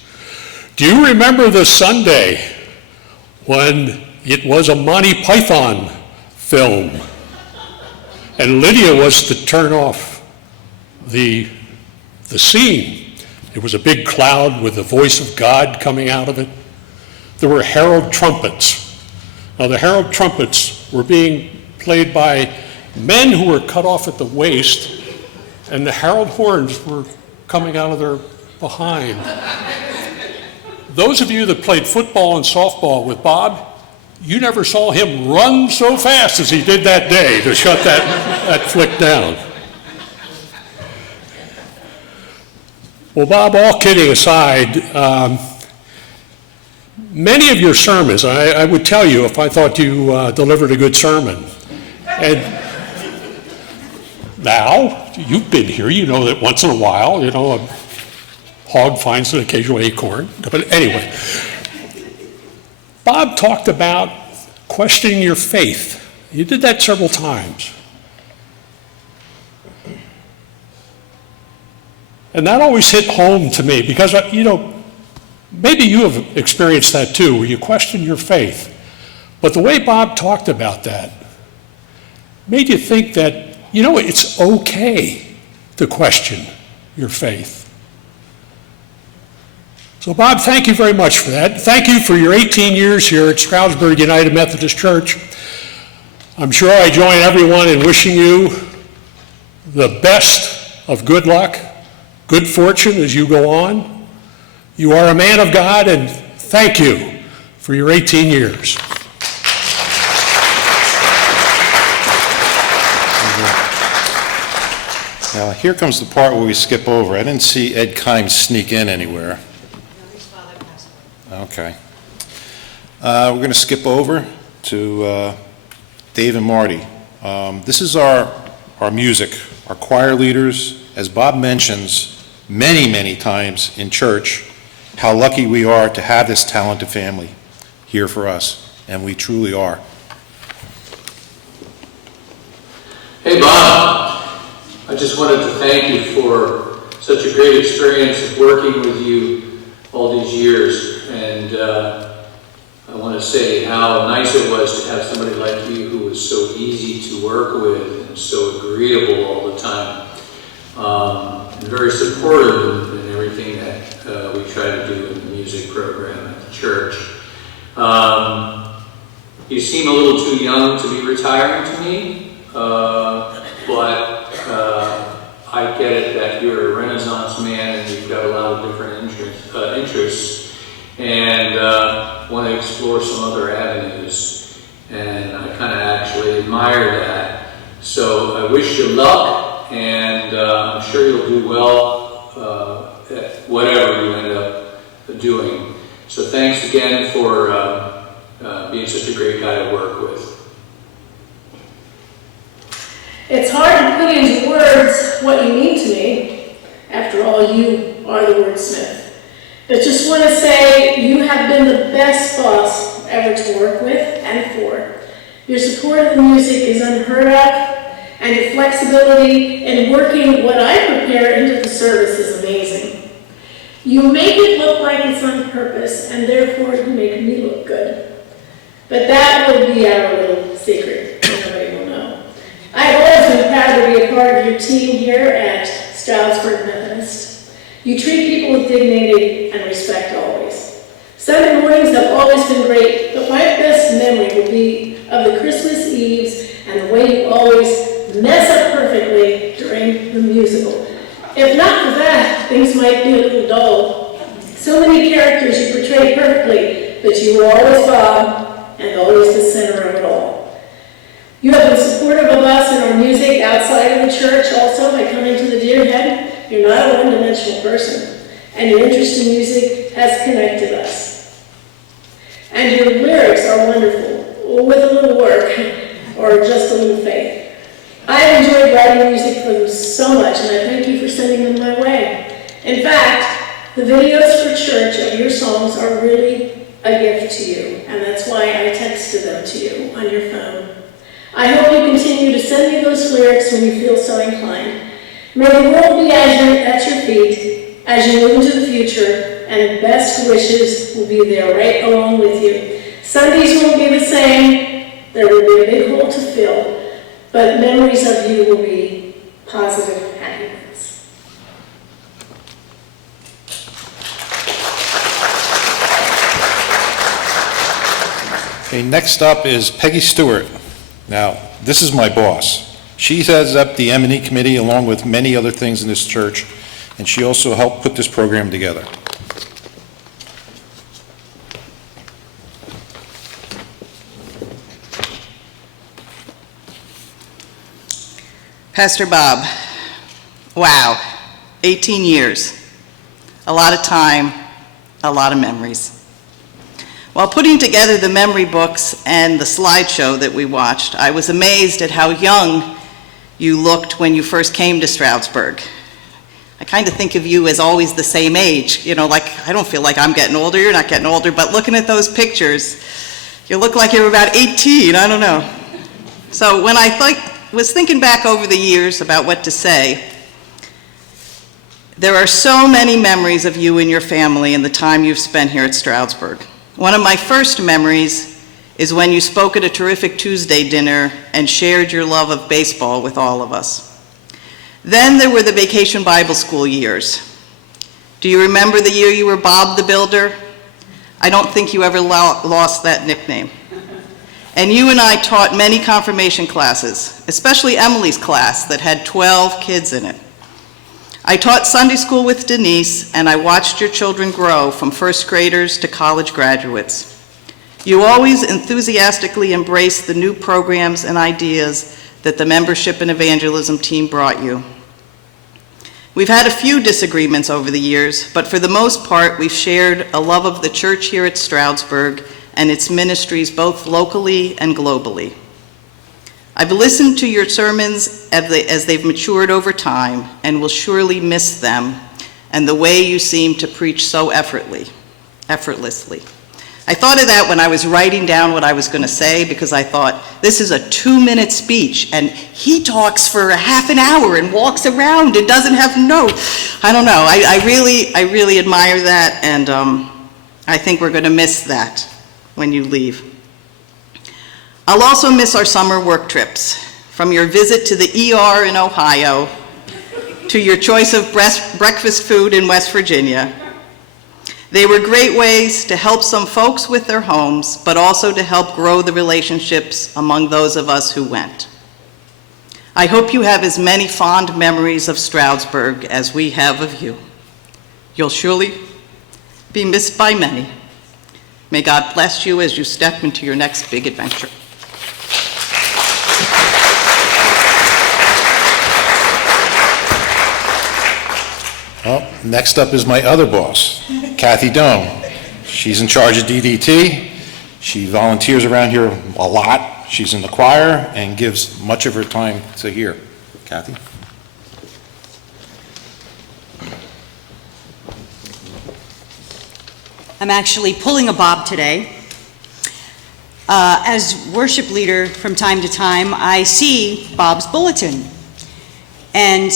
Do you remember the Sunday when it was a Monty Python film? And Lydia was to turn off the scene. It was a big cloud with the voice of God coming out of it. There were herald trumpets. Now, the herald trumpets were being played by men who were cut off at the waist, and the herald horns were coming out of their behind. Those of you that played football and softball with Bob, you never saw him run so fast as he did that day to shut that flick down. Well, Bob, all kidding aside, many of your sermons, I would tell you if I thought you delivered a good sermon. And now, you've been here, you know that once in a while, a hog finds an occasional acorn. But anyway, Bob talked about questioning your faith. You did that several times. And that always hit home to me because, maybe you have experienced that too, where you question your faith. But the way Bob talked about that made you think that, it's okay to question your faith. So Bob, thank you very much for that. Thank you for your 18 years here at Stroudsburg United Methodist Church. I'm sure I join everyone in wishing you the best of good luck, good fortune as you go on. You are a man of God, and thank you for your 18 years. Now, here comes the part where we skip over. I didn't see Ed Kimes sneak in anywhere. Okay. We're going to skip over to Dave and Marty. This is our music, our choir leaders. As Bob mentions many, many times in church, how lucky we are to have this talented family here for us, and we truly are. Hey, Bob. I just wanted to thank you for such a great experience of working with you all these years, and I want to to say how nice it was to have somebody like you who was so easy to work with and so agreeable all the time, and very supportive in everything that we try to do in the music program at the church. You seem a little too young to be retiring to me, but I get it that you're a Renaissance man and you've got a lot of different interests and want to explore some other avenues. And I kind of actually admire that. So I wish you luck, and I'm sure you'll do well at whatever you end up doing. So thanks again for being such a great guy to work with. It's hard to put into words what you mean to me. After all, you are the wordsmith. But just want to say you have been the best boss ever to work with and for. Your support of the music is unheard of, and your flexibility in working what I prepare into the service is amazing. You make it look like it's on purpose, and therefore you make me look good. But that will be our little secret. Nobody will know. I've always been proud to be a part of your team here at Stroudsburg Methodist. You treat people with dignity and respect always. Sunday mornings have always been great, but my best memory will be of the Christmas Eves and the way you always mess up perfectly during the musical. If not for that, things might be a little dull. So many characters you portray perfectly, but you were always Bob and always the center of it all. You have been supportive of us and our music outside of the church also by coming to the Deer Head. You're not a one-dimensional person, and your interest in music has connected us. And your lyrics are wonderful, with a little work or just a little faith. I enjoyed writing music for them so much, and I thank you for sending them my way. In fact, the videos for church of your songs are really a gift to you, and that's why I texted them to you on your phone. I hope you continue to send me those lyrics when you feel so inclined. May the world be at your feet as you move into the future, and best wishes will be there right along with you. Sundays won't be the same. There will be a big hole to fill, but memories of you will be positive, happy ones. Okay, next up is Peggy Stewart. Now, this is my boss. She heads up the M&E committee along with many other things in this church, and she also helped put this program together. Pastor Bob, wow, 18 years, a lot of time, a lot of memories. While putting together the memory books and the slideshow that we watched, I was amazed at how young you looked when you first came to Stroudsburg. I kind of think of you as always the same age, you know, like I don't feel like I'm getting older, you're not getting older, but looking at those pictures, you look like you're about 18, I don't know. So when I was thinking back over the years about what to say, there are so many memories of you and your family and the time you've spent here at Stroudsburg. One of my first memories is when you spoke at a terrific Tuesday dinner and shared your love of baseball with all of us. Then there were the Vacation Bible School years. Do you remember the year you were Bob the Builder? I don't think you ever lost that nickname. And you and I taught many confirmation classes, especially Emily's class that had 12 kids in it. I taught Sunday school with Denise, and I watched your children grow from first graders to college graduates. You always enthusiastically embraced the new programs and ideas that the membership and evangelism team brought you. We've had a few disagreements over the years, but for the most part, we've shared a love of the church here at Stroudsburg and its ministries both locally and globally. I've listened to your sermons as they've matured over time and will surely miss them and the way you seem to preach so effortlessly. I thought of that when I was writing down what I was going to say because I thought, this is a 2-minute speech and he talks for a half an hour and walks around and doesn't have notes. I don't know. I really admire that, and I think we're going to miss that. when you leave. I'll also miss our summer work trips, from your visit to the ER in Ohio to your choice of breakfast food in West Virginia. They were great ways to help some folks with their homes, but also to help grow the relationships among those of us who went. I hope you have as many fond memories of Stroudsburg as we have of you. You'll surely be missed by many. May God bless you as you step into your next big adventure. Well, next up is my other boss, Kathy Doan. She's in charge of DDT. She volunteers around here a lot. She's in the choir and gives much of her time to here. Kathy? I'm actually pulling a Bob today. As worship leader, from time to time, I see Bob's bulletin. And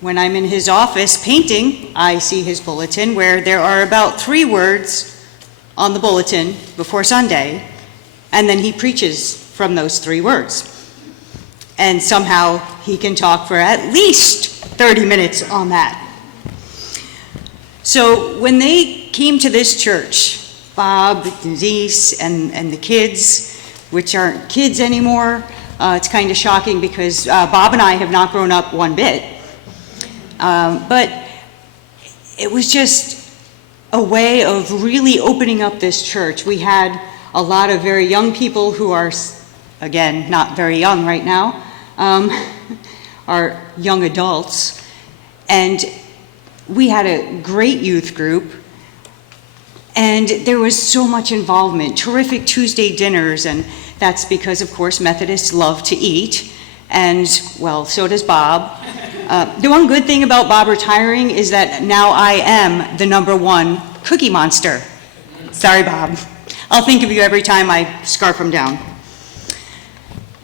when I'm in his office painting, I see his bulletin where there are about 3 words on the bulletin before Sunday, and then he preaches from those 3 words. And somehow he can talk for at least 30 minutes on that. So when they came to this church, Bob, Denise, and the kids, which aren't kids anymore, it's kind of shocking because Bob and I have not grown up one bit. But it was just a way of really opening up this church. We had a lot of very young people who are, again, not very young right now, are young adults. And we had a great youth group. And there was so much involvement, terrific Tuesday dinners, and that's because, of course, Methodists love to eat, and, well, so does Bob. The one good thing about Bob retiring is that now I am the #1 cookie monster. Sorry, Bob. I'll think of you every time I scarf him down.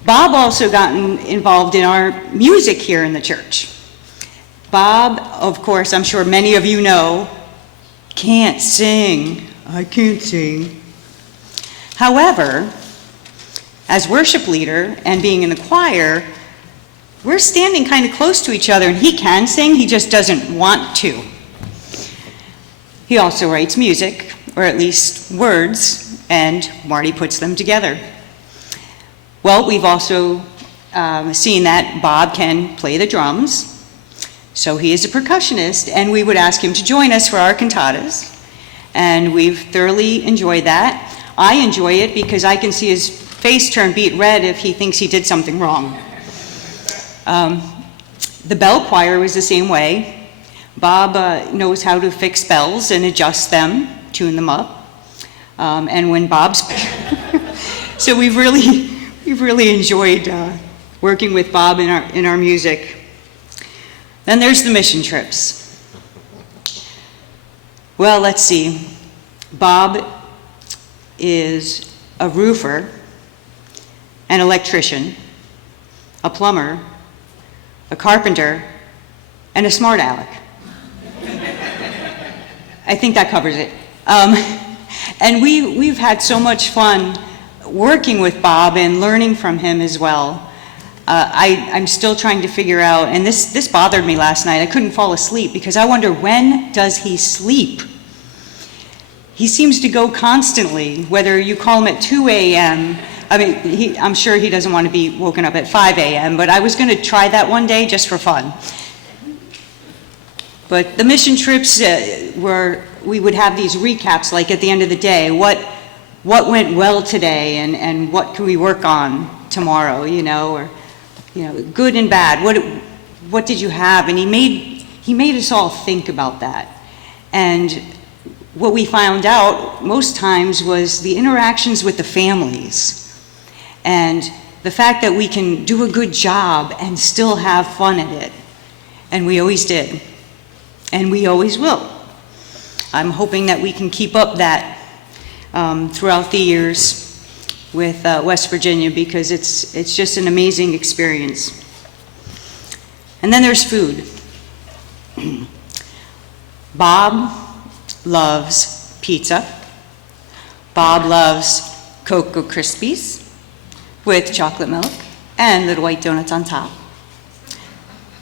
Bob also got involved in our music here in the church. Bob, of course, I'm sure many of you know, can't sing. I can't sing. However, as worship leader and being in the choir, we're standing kind of close to each other, and he can sing, he just doesn't want to. He also writes music, or at least words, and Marty puts them together. Well, we've also seen that Bob can play the drums, so he is a percussionist, and we would ask him to join us for our cantatas, and we've thoroughly enjoyed that. I enjoy it because I can see his face turn beet red if he thinks he did something wrong. The bell choir was the same way. Bob knows how to fix bells and adjust them, tune them up, and when Bob's so we've really enjoyed working with Bob in our music. Then there's the mission trips. Well, let's see. Bob is a roofer, an electrician, a plumber, a carpenter, and a smart aleck. I think that covers it. And we've had so much fun working with Bob and learning from him as well. I'm still trying to figure out, and this bothered me last night. I couldn't fall asleep because I wonder, when does he sleep? He seems to go constantly, whether you call him at 2 a.m. I mean, I'm sure he doesn't want to be woken up at 5 a.m., but I was going to try that one day just for fun. But the mission trips we would have these recaps, like at the end of the day, what went well today, and what can we work on tomorrow, or good and bad. What did you have? And he made us all think about that. And what we found out most times was the interactions with the families, and the fact that we can do a good job and still have fun at it. And we always did. And we always will. I'm hoping that we can keep up that throughout the years with West Virginia, because it's just an amazing experience. And then there's food. Bob loves pizza, Bob loves Cocoa Krispies with chocolate milk and little white donuts on top.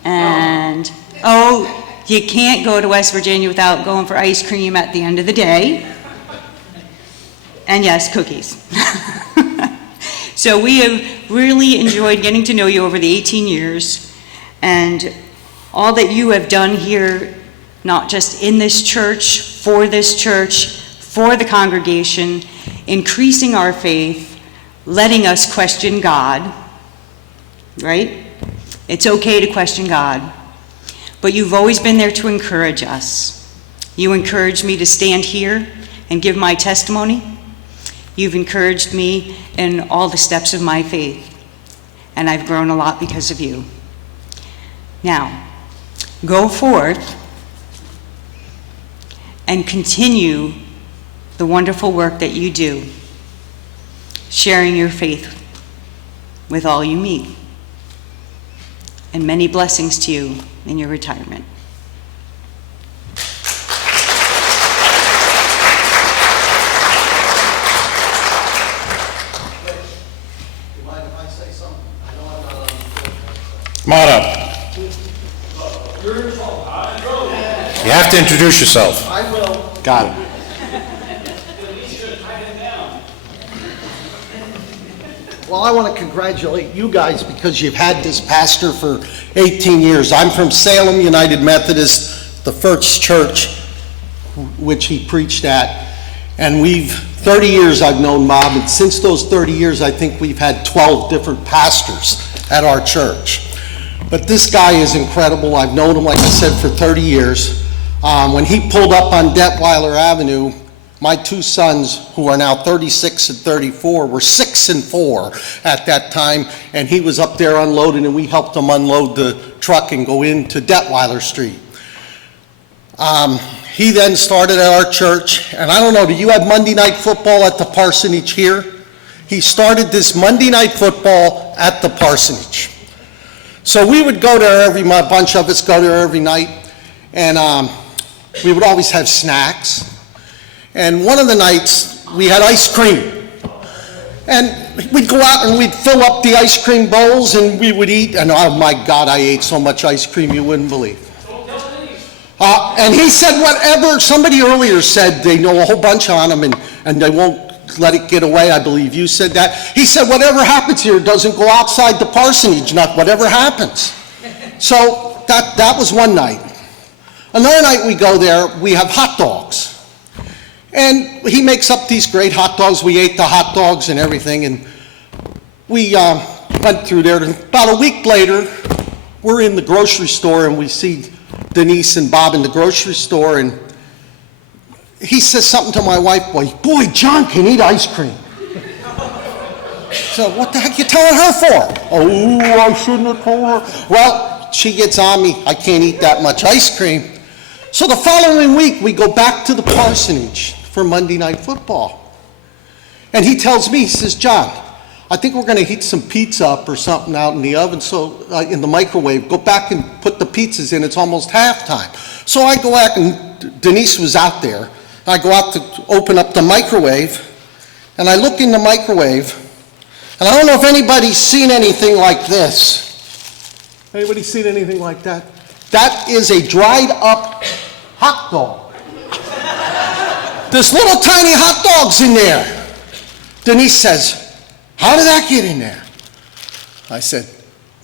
And, oh, you can't go to West Virginia without going for ice cream at the end of the day. And yes, cookies. So we have really enjoyed getting to know you over the 18 years, and all that you have done here, not just in this church, for the congregation, increasing our faith, letting us question God, right? It's okay to question God, but you've always been there to encourage us. You encouraged me to stand here and give my testimony. You've encouraged me in all the steps of my faith, and I've grown a lot because of you. Now, go forth and continue the wonderful work that you do, sharing your faith with all you meet. And many blessings to you in your retirement. Come on up. You have to introduce yourself. I will. Got it. Well, I want to congratulate you guys because you've had this pastor for 18 years. I'm from Salem United Methodist, the first church which he preached at. And 30 years I've known Bob, and since those 30 years, I think we've had 12 different pastors at our church. But this guy is incredible. I've known him, like I said, for 30 years. When he pulled up on Detweiler Avenue, my two sons, who are now 36 and 34, were 6 and 4 at that time, and he was up there unloading, and we helped him unload the truck and go into Detweiler Street. He then started at our church, and I don't know, do you have Monday night football at the parsonage here? He started this Monday night football at the parsonage. So we would go there a bunch of us go there every night, and we would always have snacks. And one of the nights, we had ice cream. And we'd go out and we'd fill up the ice cream bowls and we would eat. And oh my God, I ate so much ice cream you wouldn't believe. And he said whatever, somebody earlier said they know a whole bunch on him and they won't let it get away. I believe you said that. He said whatever happens here doesn't go outside the parsonage, not whatever happens. So that was one night. Another night we go there, we have hot dogs. And he makes up these great hot dogs. We ate the hot dogs and everything, and we went through there. About a week later, we're in the grocery store, and we see Denise and Bob in the grocery store, and he says something to my wife, boy, John can eat ice cream. So what the heck you telling her for? Oh, I shouldn't have told her. Well, she gets on me, I can't eat that much ice cream. So the following week, we go back to the parsonage for Monday Night Football. And he tells me, he says, John, I think we're going to heat some pizza up or something out in the oven, so in the microwave. Go back and put the pizzas in. It's almost halftime. So I go out, and Denise was out there. I go out to open up the microwave, and I look in the microwave, and I don't know if anybody's seen anything like this. Anybody seen anything like that? That is a dried up hot dog. There's little tiny hot dogs in there. Denise says, how did that get in there? I said,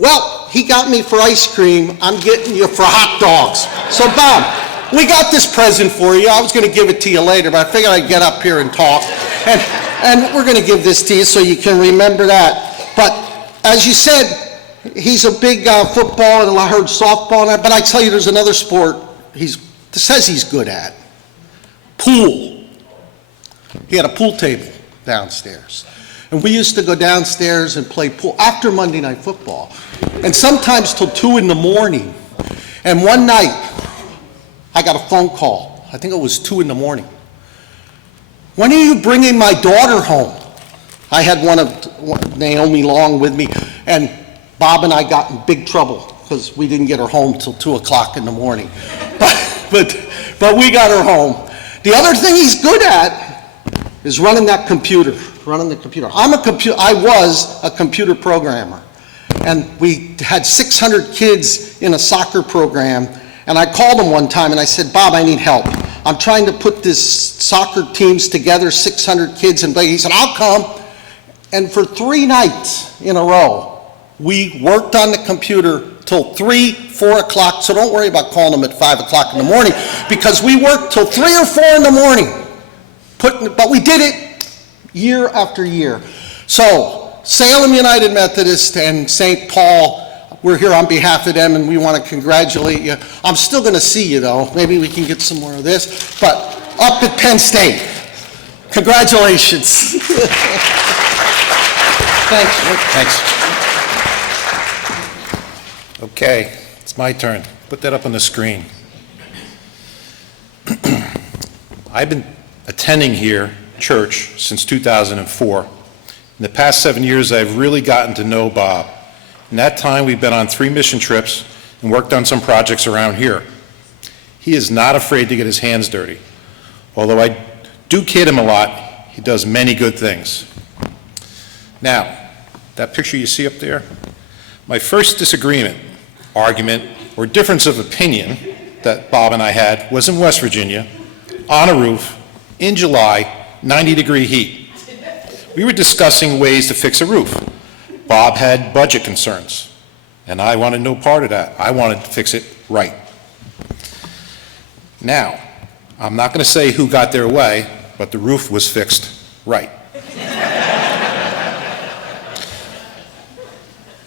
well, he got me for ice cream. I'm getting you for hot dogs. So, Bob, we got this present for you. I was going to give it to you later, but I figured I'd get up here and talk. And we're going to give this to you so you can remember that. But as you said, he's a big football, and I heard softball, but I tell you, there's another sport he says he's good at. Pool. He had a pool table downstairs. And we used to go downstairs and play pool after Monday Night Football. And sometimes till 2 in the morning. And one night, I got a phone call. I think it was 2 in the morning. When are you bringing my daughter home? I had one of Naomi Long with me, and Bob and I got in big trouble because we didn't get her home till 2 o'clock in the morning. But we got her home. The other thing he's good at is running that computer, running the computer. I was a computer programmer, and we had 600 kids in a soccer program, and I called him one time and I said, Bob, I need help. I'm trying to put this soccer teams together, 600 kids, and he said, I'll come. And for 3 nights in a row, we worked on the computer till 3, 4 o'clock, so don't worry about calling them at 5 o'clock in the morning, because we worked till 3 or 4 in the morning. But we did it year after year. So, Salem United Methodist and St. Paul, we're here on behalf of them, and we want to congratulate you. I'm still going to see you, though. Maybe we can get some more of this. But up at Penn State, congratulations. Thanks, Rick. Thanks. Okay, it's my turn. Put that up on the screen. I've been attending here, church, since 2004. In the past 7 years, I've really gotten to know Bob. In that time, we've been on 3 mission trips and worked on some projects around here. He is not afraid to get his hands dirty. Although I do kid him a lot, he does many good things. Now, that picture you see up there, my first disagreement, argument, or difference of opinion that Bob and I had was in West Virginia, on a roof, in July, 90-degree heat. We were discussing ways to fix a roof. Bob had budget concerns, and I wanted no part of that. I wanted to fix it right. Now, I'm not going to say who got their way, but the roof was fixed right.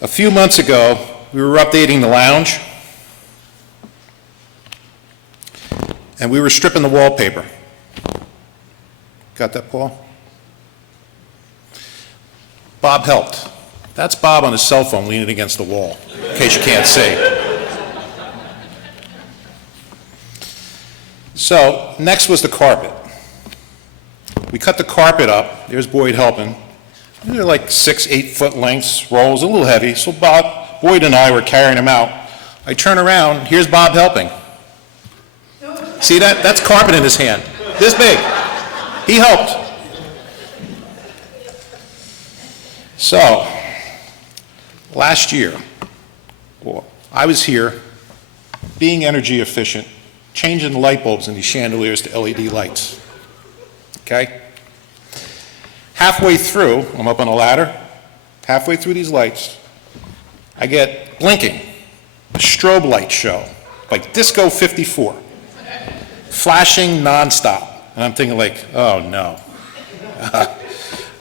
A few months ago, we were updating the lounge, and we were stripping the wallpaper. Got that, Paul? Bob helped. That's Bob on his cell phone leaning against the wall, in case you can't see. So, next was the carpet. We cut the carpet up. There's Boyd helping. They're like 6, 8 foot lengths, rolls, a little heavy, so Boyd and I were carrying them out. I turn around, here's Bob helping. See that? That's carpet in his hand, this big. He helped. So, last year, I was here being energy efficient, changing the light bulbs in these chandeliers to LED lights. Okay? Halfway through, I'm up on a ladder, halfway through these lights, I get blinking, a strobe light show, like Disco 54, flashing nonstop. And I'm thinking like, oh no.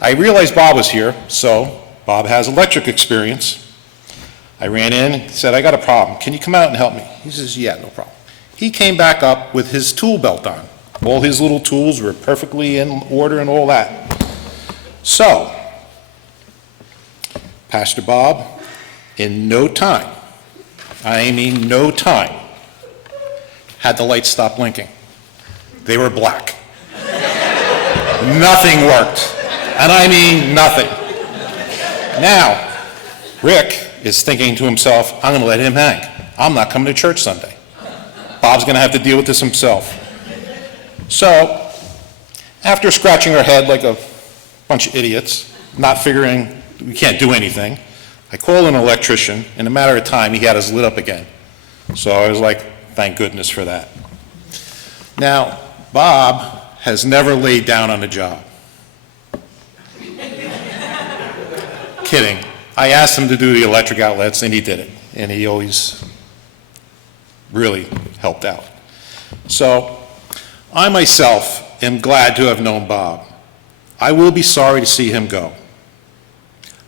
I realized Bob was here, so Bob has electric experience. I ran in and said, I got a problem. Can you come out and help me? He says, yeah, no problem. He came back up with his tool belt on. All his little tools were perfectly in order and all that. So, Pastor Bob, in no time, I mean no time, had the lights stop blinking. They were black. Nothing worked. And I mean nothing. Now, Rick is thinking to himself, I'm going to let him hang. I'm not coming to church Sunday. Bob's going to have to deal with this himself. So, after scratching our head like a bunch of idiots, not figuring we can't do anything, I called an electrician. In a matter of time, he had us lit up again. So I was like, thank goodness for that. Now, Bob has never laid down on a job. Kidding. I asked him to do the electric outlets, and he did it. And he always really helped out. So, I myself am glad to have known Bob. I will be sorry to see him go.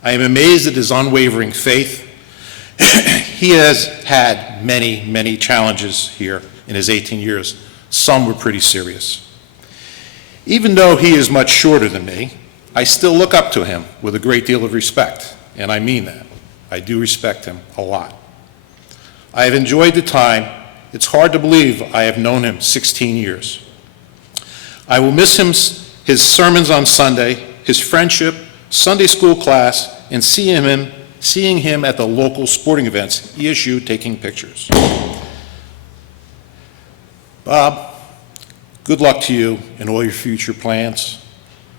I am amazed at his unwavering faith. He has had many, many challenges here in his 18 years. Some were pretty serious. Even though he is much shorter than me, I still look up to him with a great deal of respect, and I mean that. I do respect him a lot. I have enjoyed the time. It's hard to believe I have known him 16 years. I will miss him, his sermons on Sunday, his friendship, Sunday school class, and seeing him at the local sporting events, ESU taking pictures. Bob, good luck to you in all your future plans.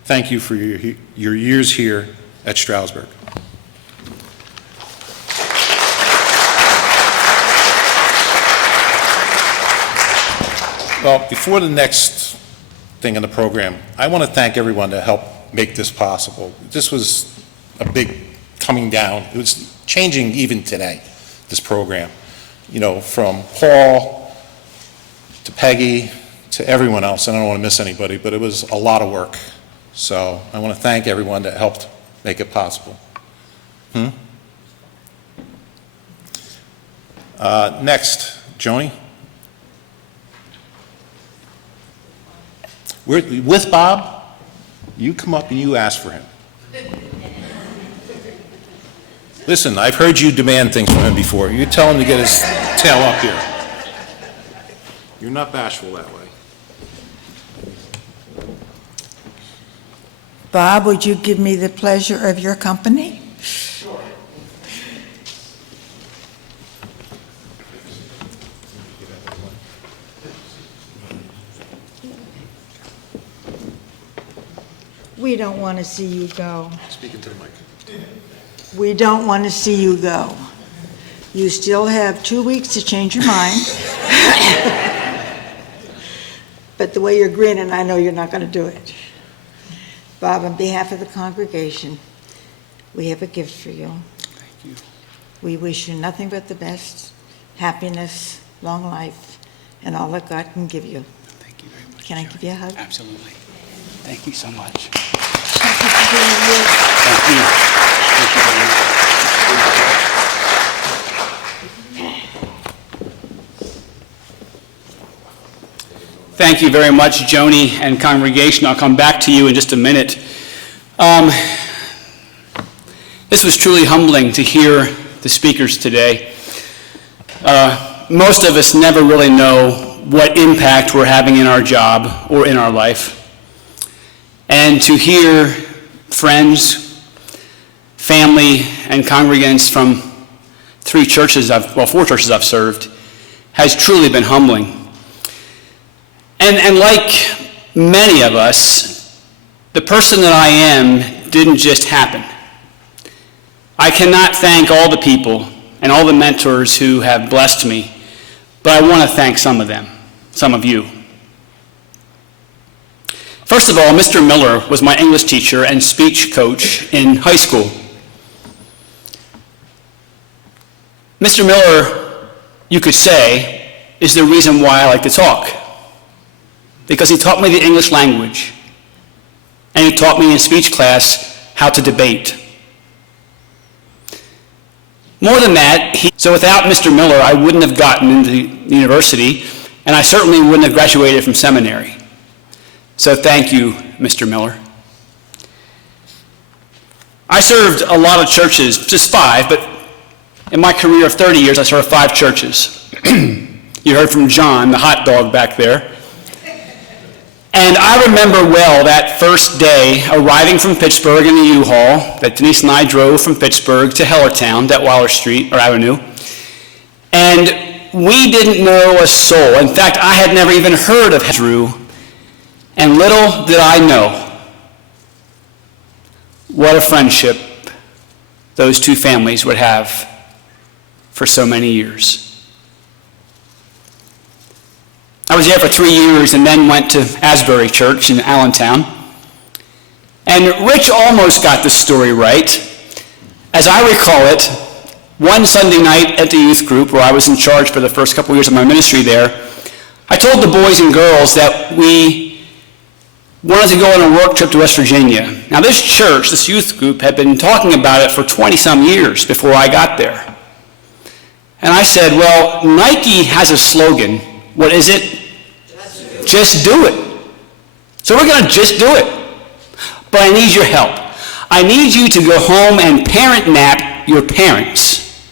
Thank you for your years here at Stroudsburg. Well, before the next thing in the program, I want to thank everyone that helped make this possible. This was a big coming down. It was changing even today, this program. You know, from Paul to Peggy to everyone else. I don't want to miss anybody, but it was a lot of work. So I want to thank everyone that helped make it possible. Next, Joni. With Bob, you come up and you ask for him. Listen, I've heard you demand things from him before. You tell him to get his tail up here. You're not bashful that way. Bob, would you give me the pleasure of your company? Sure. We don't want to see you go. Speaking to the mic. We don't want to see you go. You still have 2 weeks to change your mind. But the way you're grinning, I know you're not going to do it. Bob, on behalf of the congregation, we have a gift for you. Thank you. We wish you nothing but the best, happiness, long life, and all that God can give you. Thank you very much. Can I give you a hug? Absolutely. Thank you so much. Thank you for being here. Thank you. Thank you very much. Thank you very much, Joni and congregation. I'll come back to you in just a minute. This was truly humbling to hear the speakers today. Most of us never really know what impact we're having in our job or in our life. And to hear friends, family, and congregants from 4 churches I've served has truly been humbling. And like many of us, the person that I am didn't just happen. I cannot thank all the people and all the mentors who have blessed me, but I want to thank some of them, some of you. First of all, Mr. Miller was my English teacher and speech coach in high school. Mr. Miller, you could say, is the reason why I like to talk. Because he taught me the English language, and he taught me in speech class how to debate. More than that, so without Mr. Miller, I wouldn't have gotten into university, and I certainly wouldn't have graduated from seminary. So thank you, Mr. Miller. I served a lot of churches, just 5, but in my career of 30 years, I served 5 churches. You heard from John, the hot dog back there. And I remember well that first day arriving from Pittsburgh in the U-Haul that Denise and I drove from Pittsburgh to Hellertown, Detweiler Street, or Avenue. And we didn't know a soul. In fact, I had never even heard of Drew. And little did I know what a friendship those 2 families would have for so many years. I was there for 3 years and then went to Asbury Church in Allentown. And Rich almost got the story right. As I recall it, one Sunday night at the youth group, where I was in charge for the first couple of years of my ministry there, I told the boys and girls that we wanted to go on a work trip to West Virginia. Now this church, this youth group, had been talking about it for 20-some years before I got there. And I said, well, Nike has a slogan. What is it? Just do it. So we're going to just do it. But I need your help. I need you to go home and parent nap your parents.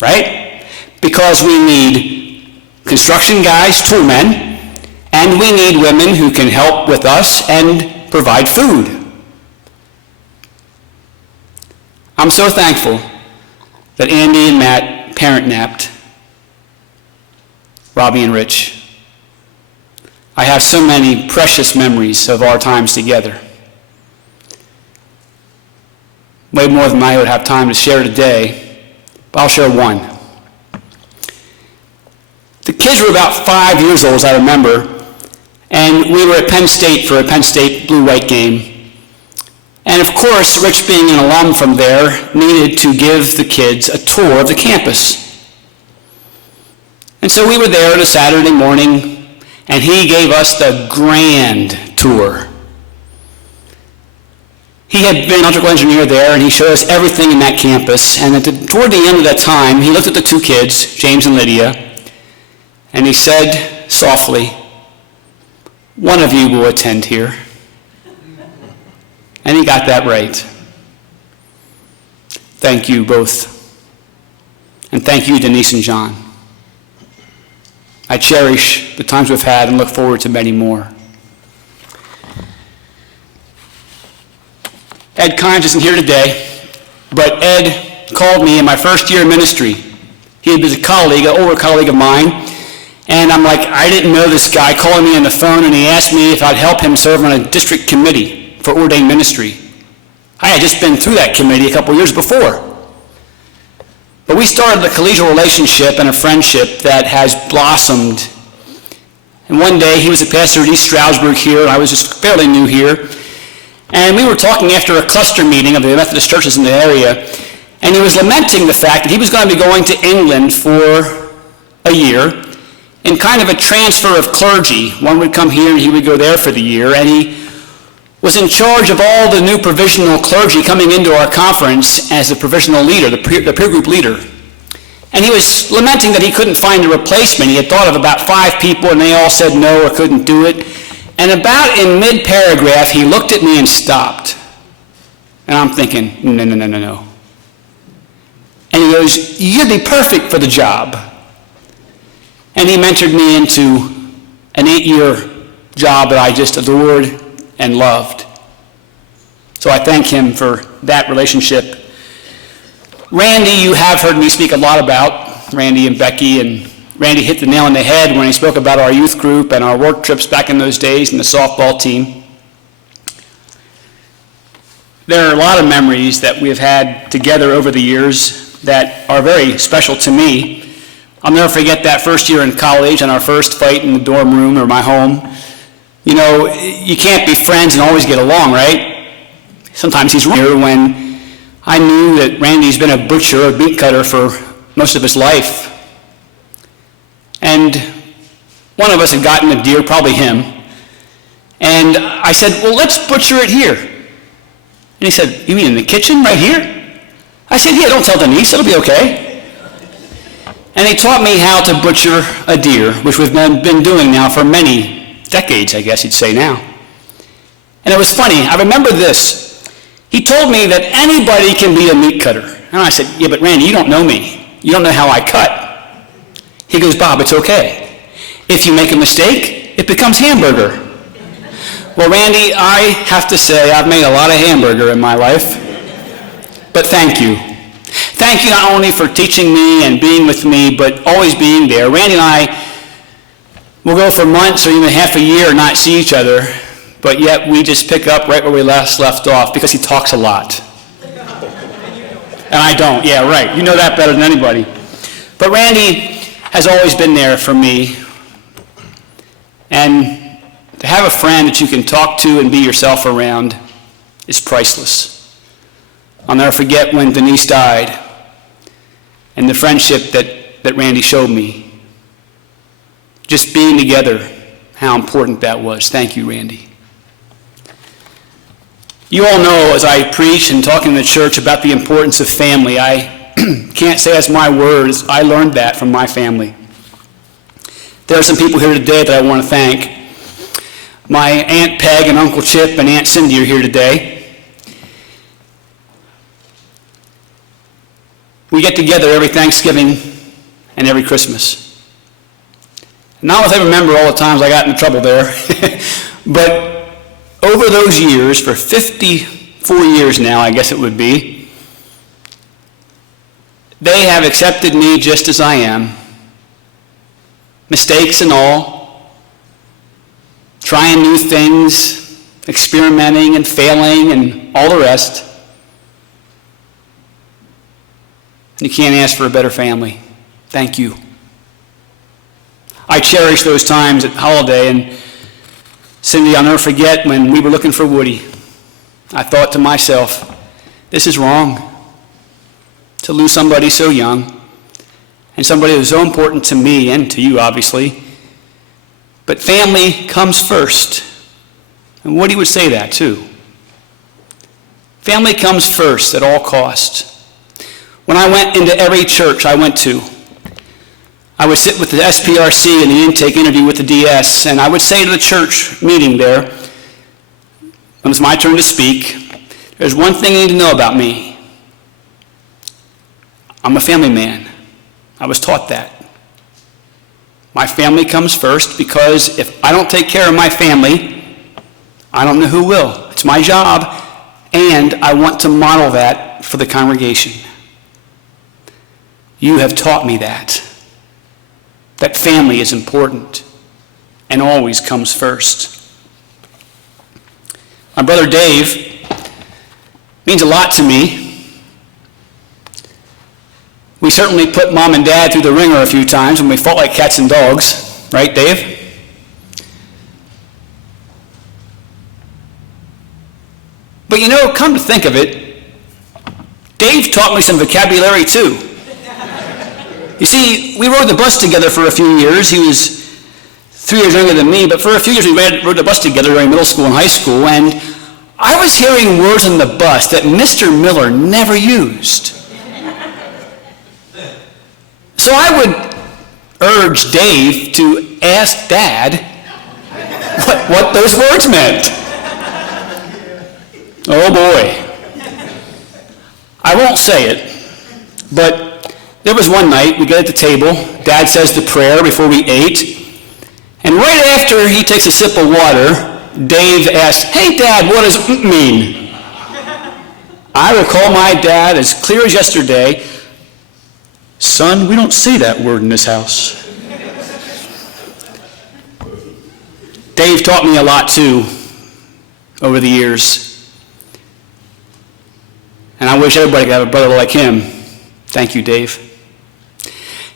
Right? Because we need construction guys, tool men, and we need women who can help with us and provide food. I'm so thankful that Andy and Matt parent napped Robbie and Rich. I have so many precious memories of our times together. way more than I would have time to share today, but I'll share one. The kids were about 5 years old, as I remember, and we were at Penn State for a Penn State blue-white game. And of course, Rich, being an alum from there, needed to give the kids a tour of the campus. And so we were there on a Saturday morning, and he gave us the grand tour. He had been an electrical engineer there, and he showed us everything in that campus. And toward the end of that time, he looked at the two kids, James and Lydia, and he said softly, "One of you will attend here." And he got that right. Thank you both. And thank you, Denise and John. I cherish the times we've had and look forward to many more. Ed Kynes isn't here today, but Ed called me in my first year of ministry. He was a colleague, an older colleague of mine, and I'm like, I didn't know this guy, calling me on the phone, and he asked me if I'd help him serve on a district committee for ordained ministry. I had just been through that committee a couple years before. But we started a collegial relationship and a friendship that has blossomed. And one day, he was a pastor at East Stroudsburg here, and I was just fairly new here. And we were talking after a cluster meeting of the Methodist churches in the area, and he was lamenting the fact that he was going to be going to England for a year in kind of a transfer of clergy. One would come here and he would go there for the year, and he was in charge of all the new provisional clergy coming into our conference as the provisional leader, the peer group leader. And he was lamenting that he couldn't find a replacement. He had thought of about 5 people, and they all said no or couldn't do it. And about in mid-paragraph, he looked at me and stopped. And I'm thinking, no. And he goes, "You'd be perfect for the job." And he mentored me into an 8-year job that I just adored and loved. So I thank him for that relationship. Randy, you have heard me speak a lot about, Randy and Becky, and Randy hit the nail on the head when he spoke about our youth group and our work trips back in those days and the softball team. There are a lot of memories that we have had together over the years that are very special to me. I'll never forget that first year in college and our first fight in the dorm room or my home. You know, you can't be friends and always get along, right? Sometimes he's wrong. When I knew that Randy's been a butcher, a meat cutter for most of his life. And one of us had gotten a deer, probably him. And I said, "Well, let's butcher it here." And he said, "You mean in the kitchen right here?" I said, "Yeah, don't tell Denise, it'll be okay." And he taught me how to butcher a deer, which we've been doing now for many decades, I guess you'd say now. And it was funny, I remember this. He told me that anybody can be a meat cutter. And I said, "Yeah, but Randy, you don't know me. You don't know how I cut." He goes, "Bob, it's okay. If you make a mistake, it becomes hamburger." Well, Randy, I have to say I've made a lot of hamburger in my life. But thank you. Thank you not only for teaching me and being with me, but always being there. Randy and I will go for months or even half a year and not see each other, but yet we just pick up right where we last left off because he talks a lot. And I don't. Yeah, right. You know that better than anybody. But Randy has always been there for me. And to have a friend that you can talk to and be yourself around is priceless. I'll never forget when Denise died and the friendship that Randy showed me. Just being together, how important that was. Thank you, Randy. You all know as I preach and talk in the church about the importance of family. I can't say as my words, I learned that from my family. There are some people here today that I want to thank. My Aunt Peg and Uncle Chip and Aunt Cindy are here today. We get together every Thanksgiving and every Christmas. Not if I remember all the times I got into trouble there, but over those years, for 54 years now, I guess it would be, they have accepted me just as I am, mistakes and all, trying new things, experimenting and failing and all the rest. You can't ask for a better family. Thank you. I cherish those times at Holiday, and Cindy, I'll never forget when we were looking for Woody. I thought to myself, this is wrong. To lose somebody so young, and somebody who's so important to me and to you, obviously. But family comes first. And Woody would say that, too. Family comes first at all costs. When I went into every church I went to, I would sit with the SPRC in the intake interview with the DS, and I would say to the church meeting there, when it was my turn to speak, there's one thing you need to know about me. I'm a family man. I was taught that. My family comes first because if I don't take care of my family, I don't know who will. It's my job, and I want to model that for the congregation. You have taught me that family is important and always comes first. My brother Dave means a lot to me. We certainly put Mom and Dad through the ringer a few times when we fought like cats and dogs, right, Dave? But you know, come to think of it, Dave taught me some vocabulary too. You see, we rode the bus together for a few years. He was 3 years younger than me, but for a few years we rode the bus together during middle school and high school, and I was hearing words on the bus that Mr. Miller never used. So I would urge Dave to ask Dad what those words meant. Oh boy. I won't say it, but there was one night, we get at the table, Dad says the prayer before we ate, and right after he takes a sip of water, Dave asks, "Hey Dad, what does it mean?" I recall my dad as clear as yesterday, "Son, we don't say that word in this house." Dave taught me a lot too over the years, and I wish everybody could have a brother like him. Thank you, Dave.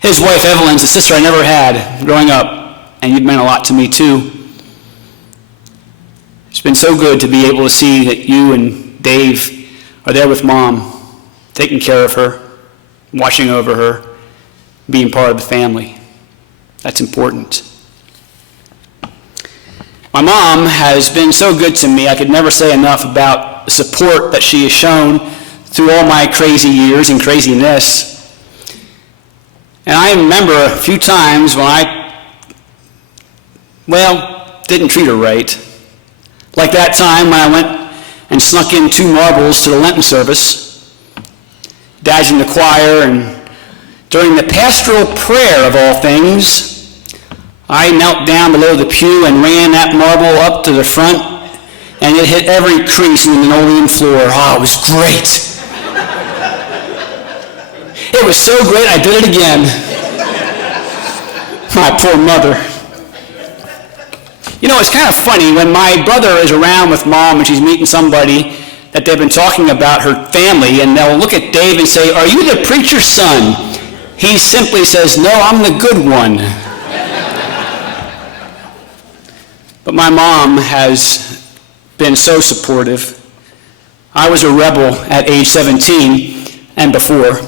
His wife, Evelyn's the sister I never had growing up, and you've meant a lot to me, too. It's been so good to be able to see that you and Dave are there with Mom, taking care of her, watching over her, being part of the family. That's important. My mom has been so good to me, I could never say enough about the support that she has shown through all my crazy years and craziness. And I remember a few times when I, didn't treat her right. Like that time when I went and snuck in 2 marbles to the Lenten service. Dad's in the choir, and during the pastoral prayer of all things, I knelt down below the pew and ran that marble up to the front, and it hit every crease in the linoleum floor. Oh, it was great. It was so great, I did it again. My poor mother. You know, it's kind of funny when my brother is around with Mom and she's meeting somebody that they've been talking about her family, and they'll look at Dave and say, "Are you the preacher's son?" He simply says, "No, I'm the good one." But my mom has been so supportive. I was a rebel at age 17 and before.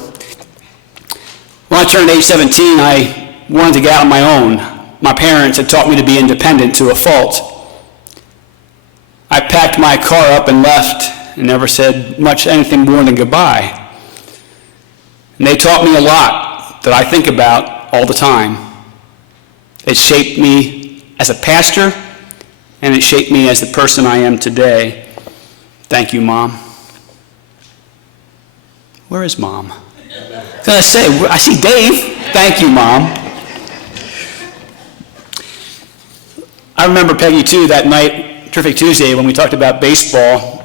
When I turned age 17, I wanted to get out on my own. My parents had taught me to be independent to a fault. I packed my car up and left and never said anything more than goodbye. And they taught me a lot that I think about all the time. It shaped me as a pastor, and it shaped me as the person I am today. Thank you, Mom. Where is Mom? I was going to say, I see Dave. Thank you, Mom. I remember Peggy, too, that night, Terrific Tuesday, when we talked about baseball.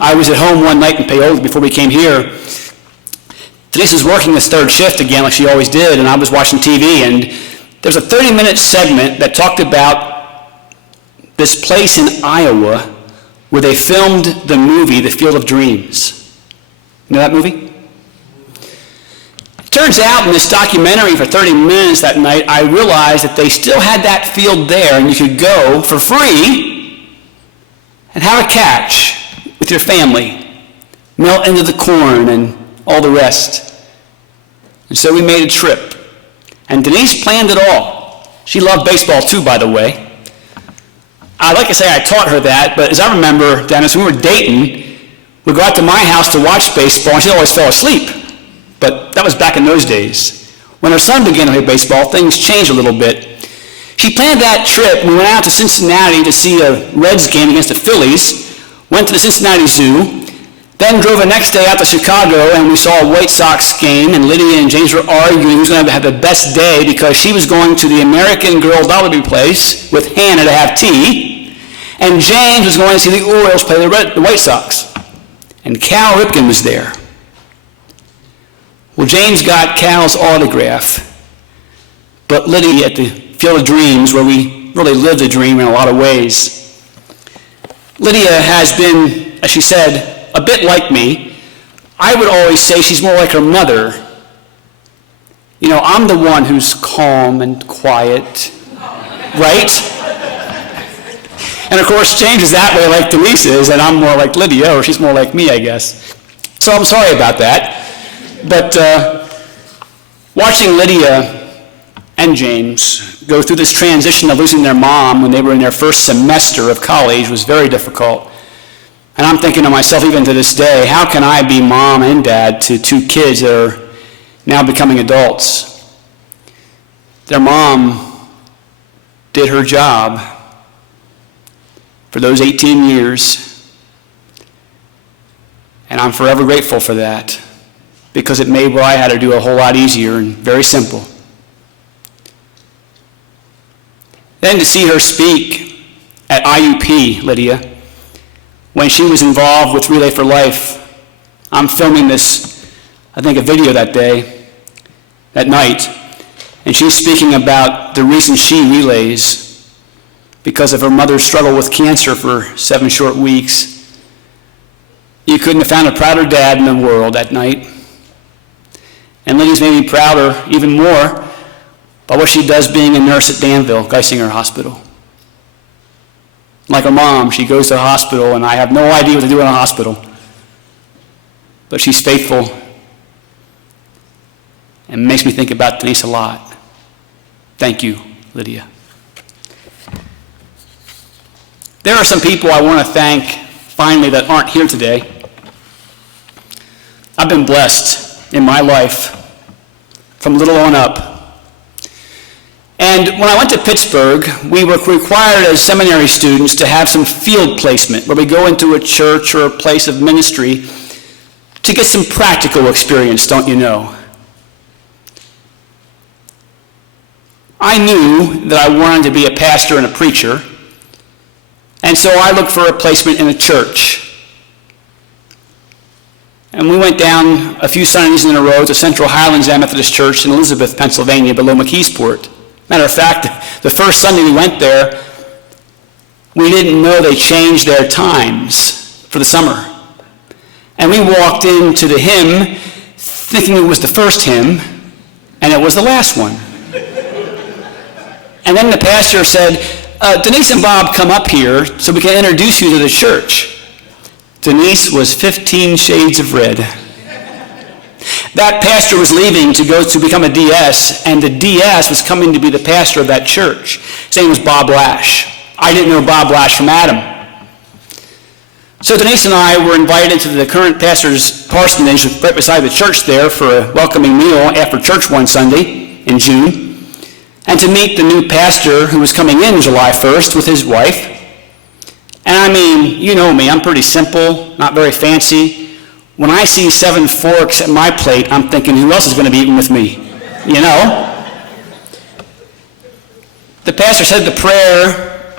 I was at home one night in Paola before we came here. Denise was working this 3rd shift again, like she always did, and I was watching TV, and there was a 30-minute segment that talked about this place in Iowa where they filmed the movie The Field of Dreams. You know that movie? Turns out in this documentary for 30 minutes that night, I realized that they still had that field there, and you could go for free and have a catch with your family, melt into the corn and all the rest. And so we made a trip. And Denise planned it all. She loved baseball too, by the way. I'd like to say I taught her that, but as I remember, Dennis, when we were dating, we'd go out to my house to watch baseball, and she always fell asleep. But that was back in those days. When her son began to play baseball, things changed a little bit. She planned that trip. We went out to Cincinnati to see a Reds game against the Phillies, went to the Cincinnati Zoo, then drove the next day out to Chicago, and we saw a White Sox game, and Lydia and James were arguing who's going to have the best day because she was going to the American Girl Dollarby place with Hannah to have tea, and James was going to see the Orioles play the White Sox. And Cal Ripken was there. Well, James got Cal's autograph, but Lydia at the Field of Dreams, where we really lived the dream in a lot of ways. Lydia has been, as she said, a bit like me. I would always say she's more like her mother. You know, I'm the one who's calm and quiet, right? And of course, James is that way like Denise is, and I'm more like Lydia, or she's more like me, I guess. So I'm sorry about that. But watching Lydia and James go through this transition of losing their mom when they were in their first semester of college was very difficult. And I'm thinking to myself, even to this day, how can I be mom and dad to two kids that are now becoming adults? Their mom did her job for those 18 years, and I'm forever grateful for that, because it made what I had to do a whole lot easier and very simple. Then to see her speak at IUP, Lydia, when she was involved with Relay for Life. I'm filming this, I think, a video that night, and she's speaking about the reason she relays because of her mother's struggle with cancer for 7 short weeks. You couldn't have found a prouder dad in the world that night. And Lydia's made me prouder, even more, by what she does being a nurse at Danville, Geisinger Hospital. Like her mom, she goes to the hospital, and I have no idea what to do in a hospital. But she's faithful, and makes me think about Denise a lot. Thank you, Lydia. There are some people I want to thank, finally, that aren't here today. I've been blessed in my life from little on up. And when I went to Pittsburgh, we were required as seminary students to have some field placement, where we go into a church or a place of ministry to get some practical experience, don't you know? I knew that I wanted to be a pastor and a preacher, and so I looked for a placement in a church. And we went down a few Sundays in a row to Central Highlands Methodist Church in Elizabeth, Pennsylvania, below McKeesport. Matter of fact, the first Sunday we went there, we didn't know they changed their times for the summer. And we walked into the hymn thinking it was the first hymn, and it was the last one. And then the pastor said, Denise and Bob, come up here so we can introduce you to the church. Denise was 15 shades of red. That pastor was leaving to go to become a DS, and the DS was coming to be the pastor of that church. His name was Bob Lash. I didn't know Bob Lash from Adam. So Denise and I were invited to the current pastor's parsonage right beside the church there for a welcoming meal after church one Sunday in June, and to meet the new pastor who was coming in July 1st with his wife. And I mean, you know me, I'm pretty simple, not very fancy. When I see 7 forks at my plate, I'm thinking, who else is going to be eating with me? You know? The pastor said the prayer,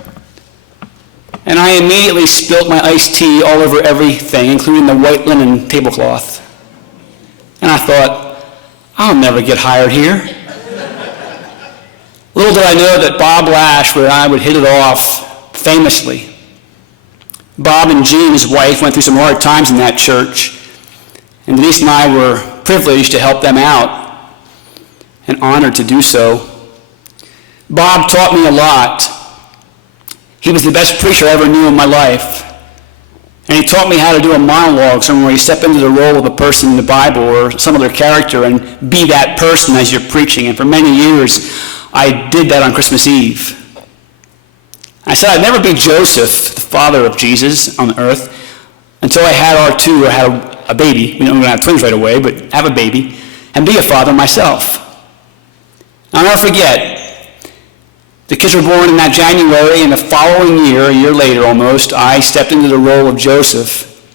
and I immediately spilt my iced tea all over everything, including the white linen tablecloth. And I thought, I'll never get hired here. Little did I know that Bob Lash and I would hit it off famously. Bob and Jean, his wife, went through some hard times in that church, and Denise and I were privileged to help them out. and honored to do so. Bob taught me a lot. He was the best preacher I ever knew in my life. And he taught me how to do a monologue, somewhere where you step into the role of a person in the Bible or some other character and be that person as you're preaching. And for many years, I did that on Christmas Eve. I said I'd never be Joseph, the father of Jesus on earth, until I had R2 or had a baby. We don't going to have twins right away, but have a baby and be a father myself. I'll never forget. The kids were born in that January, and the following year, a year later almost, I stepped into the role of Joseph.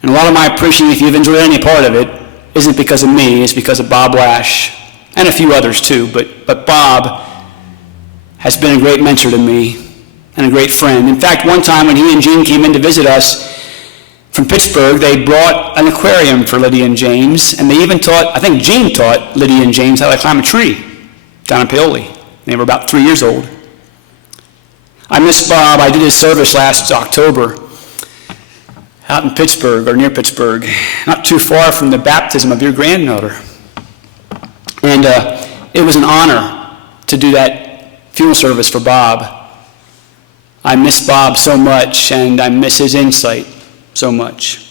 And a lot of my preaching, if you've enjoyed any part of it, isn't because of me, it's because of Bob Lash, and a few others too, but Bob has been a great mentor to me and a great friend. In fact, one time when he and Jean came in to visit us from Pittsburgh, they brought an aquarium for Lydia and James, and they even taught, I think Jean taught Lydia and James how to climb a tree down in Paoli. They were about 3 years old. I miss Bob. I did his service last October out in Pittsburgh, or near Pittsburgh, not too far from the baptism of your granddaughter. And it was an honor to do that funeral service for Bob. I miss Bob so much, and I miss his insight so much.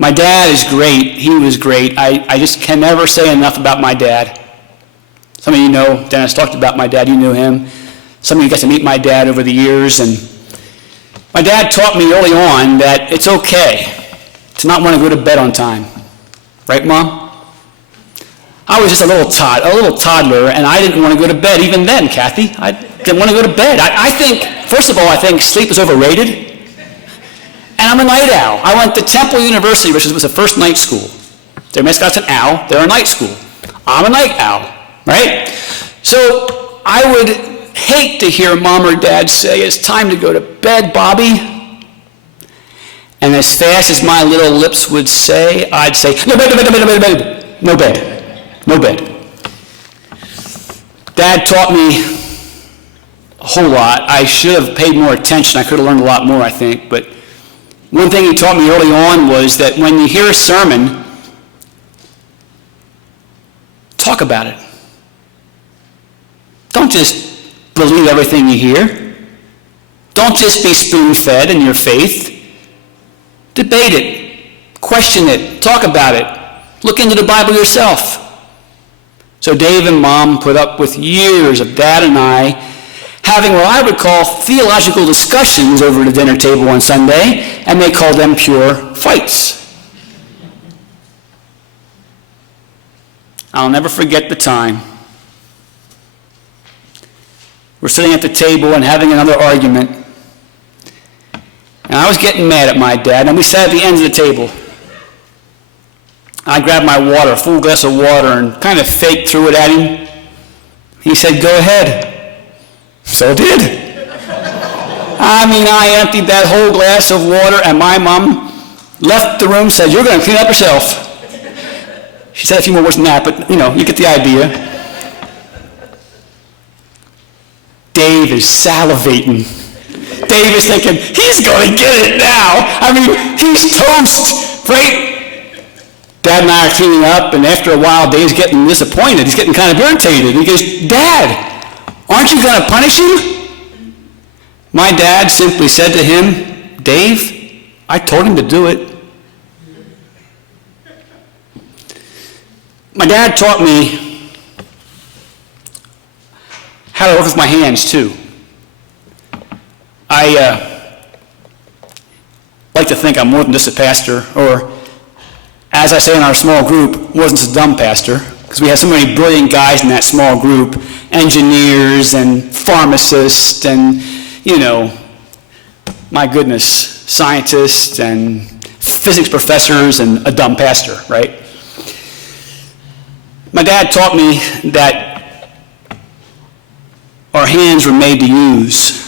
My dad is great. He was great. I just can never say enough about my dad. Some of you know, Dennis talked about my dad, you knew him. Some of you got to meet my dad over the years, and my dad taught me early on that it's okay to not want to go to bed on time. Right, Mom? I was just a little toddler, and I didn't want to go to bed even then, Kathy. I didn't want to go to bed. I think, first of all, I think sleep is overrated, and I'm a night owl. I went to Temple University, which was a first night school. Their mascot's an owl. They're a night school. I'm a night owl. Right? So I would hate to hear Mom or Dad say, it's time to go to bed, Bobby. And as fast as my little lips would say, I'd say, no bed, no bed, no bed, no bed, no bed, no bed. Dad taught me a whole lot. I should have paid more attention. I could have learned a lot more, I think. But one thing he taught me early on was that when you hear a sermon, talk about it. Don't just believe everything you hear. Don't just be spoon-fed in your faith. Debate it. Question it. Talk about it. Look into the Bible yourself. So Dave and Mom put up with years of Dad and I having what I would call theological discussions over the dinner table on Sunday, and they called them pure fights. I'll never forget the time. We're sitting at the table and having another argument. And I was getting mad at my dad, and we sat at the ends of the table. I grabbed my water, a full glass of water, and kind of faked threw it at him. He said, go ahead. So I did. I emptied that whole glass of water, and my mom left the room, said, you're going to clean up yourself. She said a few more words than that, but, you get the idea. Dave is salivating. Dave is thinking, he's going to get it now. He's toast, right? Dad and I are cleaning up, and after a while, Dave's getting disappointed. He's getting kind of irritated. He goes, Dad, aren't you going to punish him? My dad simply said to him, Dave, I told him to do it. My dad taught me how to work with my hands, too. I like to think I'm more than just a pastor, or, as I say in our small group, wasn't just a dumb pastor, because we had so many brilliant guys in that small group, engineers and pharmacists and, my goodness, scientists and physics professors and a dumb pastor, right? My dad taught me that our hands were made to use.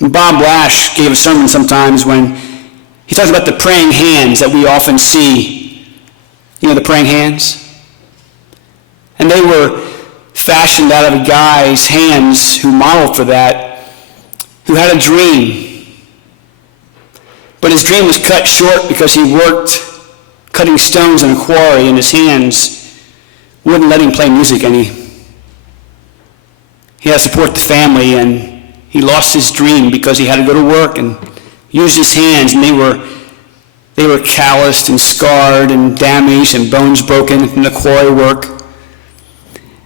Bob Lash gave a sermon sometimes when he talks about the praying hands that we often see. The praying hands? And they were fashioned out of a guy's hands who modeled for that, who had a dream. But his dream was cut short because he worked cutting stones in a quarry, and his hands wouldn't let him play music any. He had to support the family, and he lost his dream because he had to go to work and use his hands, and they were calloused and scarred and damaged and bones broken from the quarry work.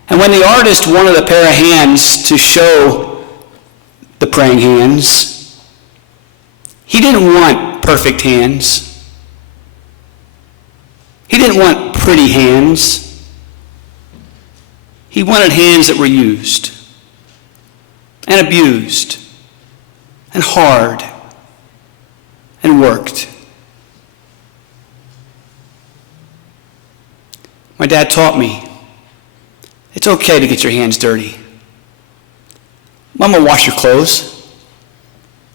And when the artist wanted a pair of hands to show the praying hands, he didn't want perfect hands. He didn't want pretty hands. He wanted hands that were used and abused and hard and worked. My dad taught me, it's okay to get your hands dirty. Mom will wash your clothes.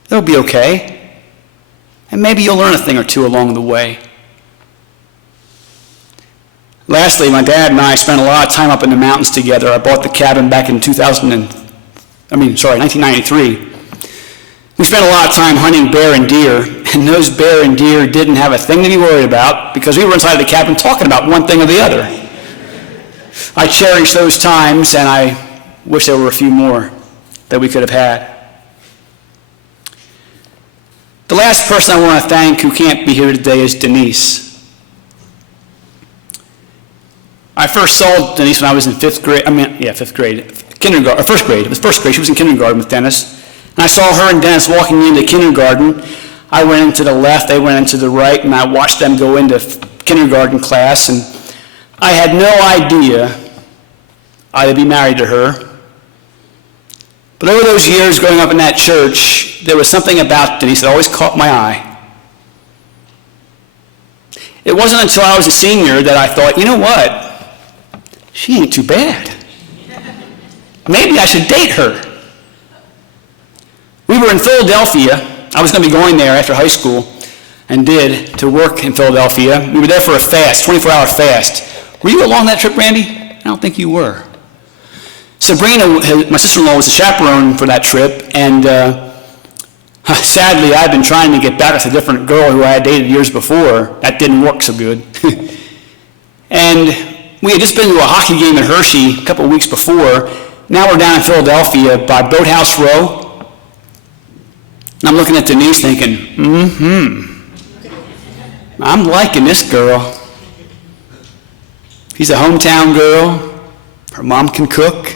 It'll be okay. And maybe you'll learn a thing or two along the way. Lastly, my dad and I spent a lot of time up in the mountains together. I bought the cabin back in 1993. We spent a lot of time hunting bear and deer, and those bear and deer didn't have a thing to be worried about because we were inside the cabin talking about one thing or the other. I cherish those times, and I wish there were a few more that we could have had. The last person I want to thank who can't be here today is Denise. I first saw Denise when I was in first grade. Kindergarten, or first grade. It was first grade. She was in kindergarten with Dennis. And I saw her and Dennis walking into kindergarten. I went into the left, they went into the right, and I watched them go into kindergarten class. And I had no idea I'd be married to her. But over those years growing up in that church, there was something about Denise that always caught my eye. It wasn't until I was a senior that I thought, you know what? She ain't too bad. Maybe I should date her. We were in Philadelphia. I was going to be going there after high school and did to work in Philadelphia. We were there for a fast, 24-hour fast. Were you along that trip, Randy? I don't think you were. Sabrina, my sister-in-law, was a chaperone for that trip, and sadly, I've been trying to get back with a different girl who I had dated years before. That didn't work so good. And we had just been to a hockey game in Hershey a couple of weeks before. Now we're down in Philadelphia by Boathouse Row. And I'm looking at Denise thinking, I'm liking this girl. She's a hometown girl. Her mom can cook.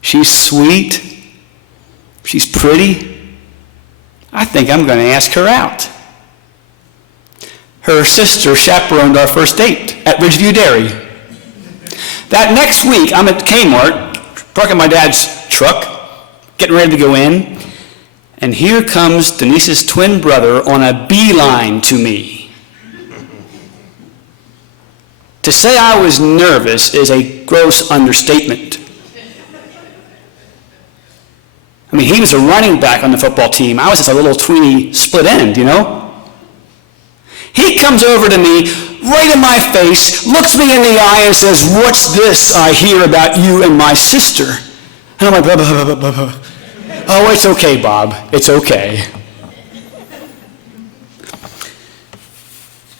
She's sweet. She's pretty. I think I'm going to ask her out. Her sister chaperoned our first date at Ridgeview Dairy. That next week, I'm at Kmart, parking my dad's truck, getting ready to go in, and here comes Denise's twin brother on a beeline to me. To say I was nervous is a gross understatement. I mean, he was a running back on the football team. I was just a little tweeny split end, you know? He comes over to me, right in my face, looks me in the eye and says, "What's this I hear about you and my sister?" And I'm like, blah, blah, blah, blah, blah. "Oh, it's okay, Bob. It's okay."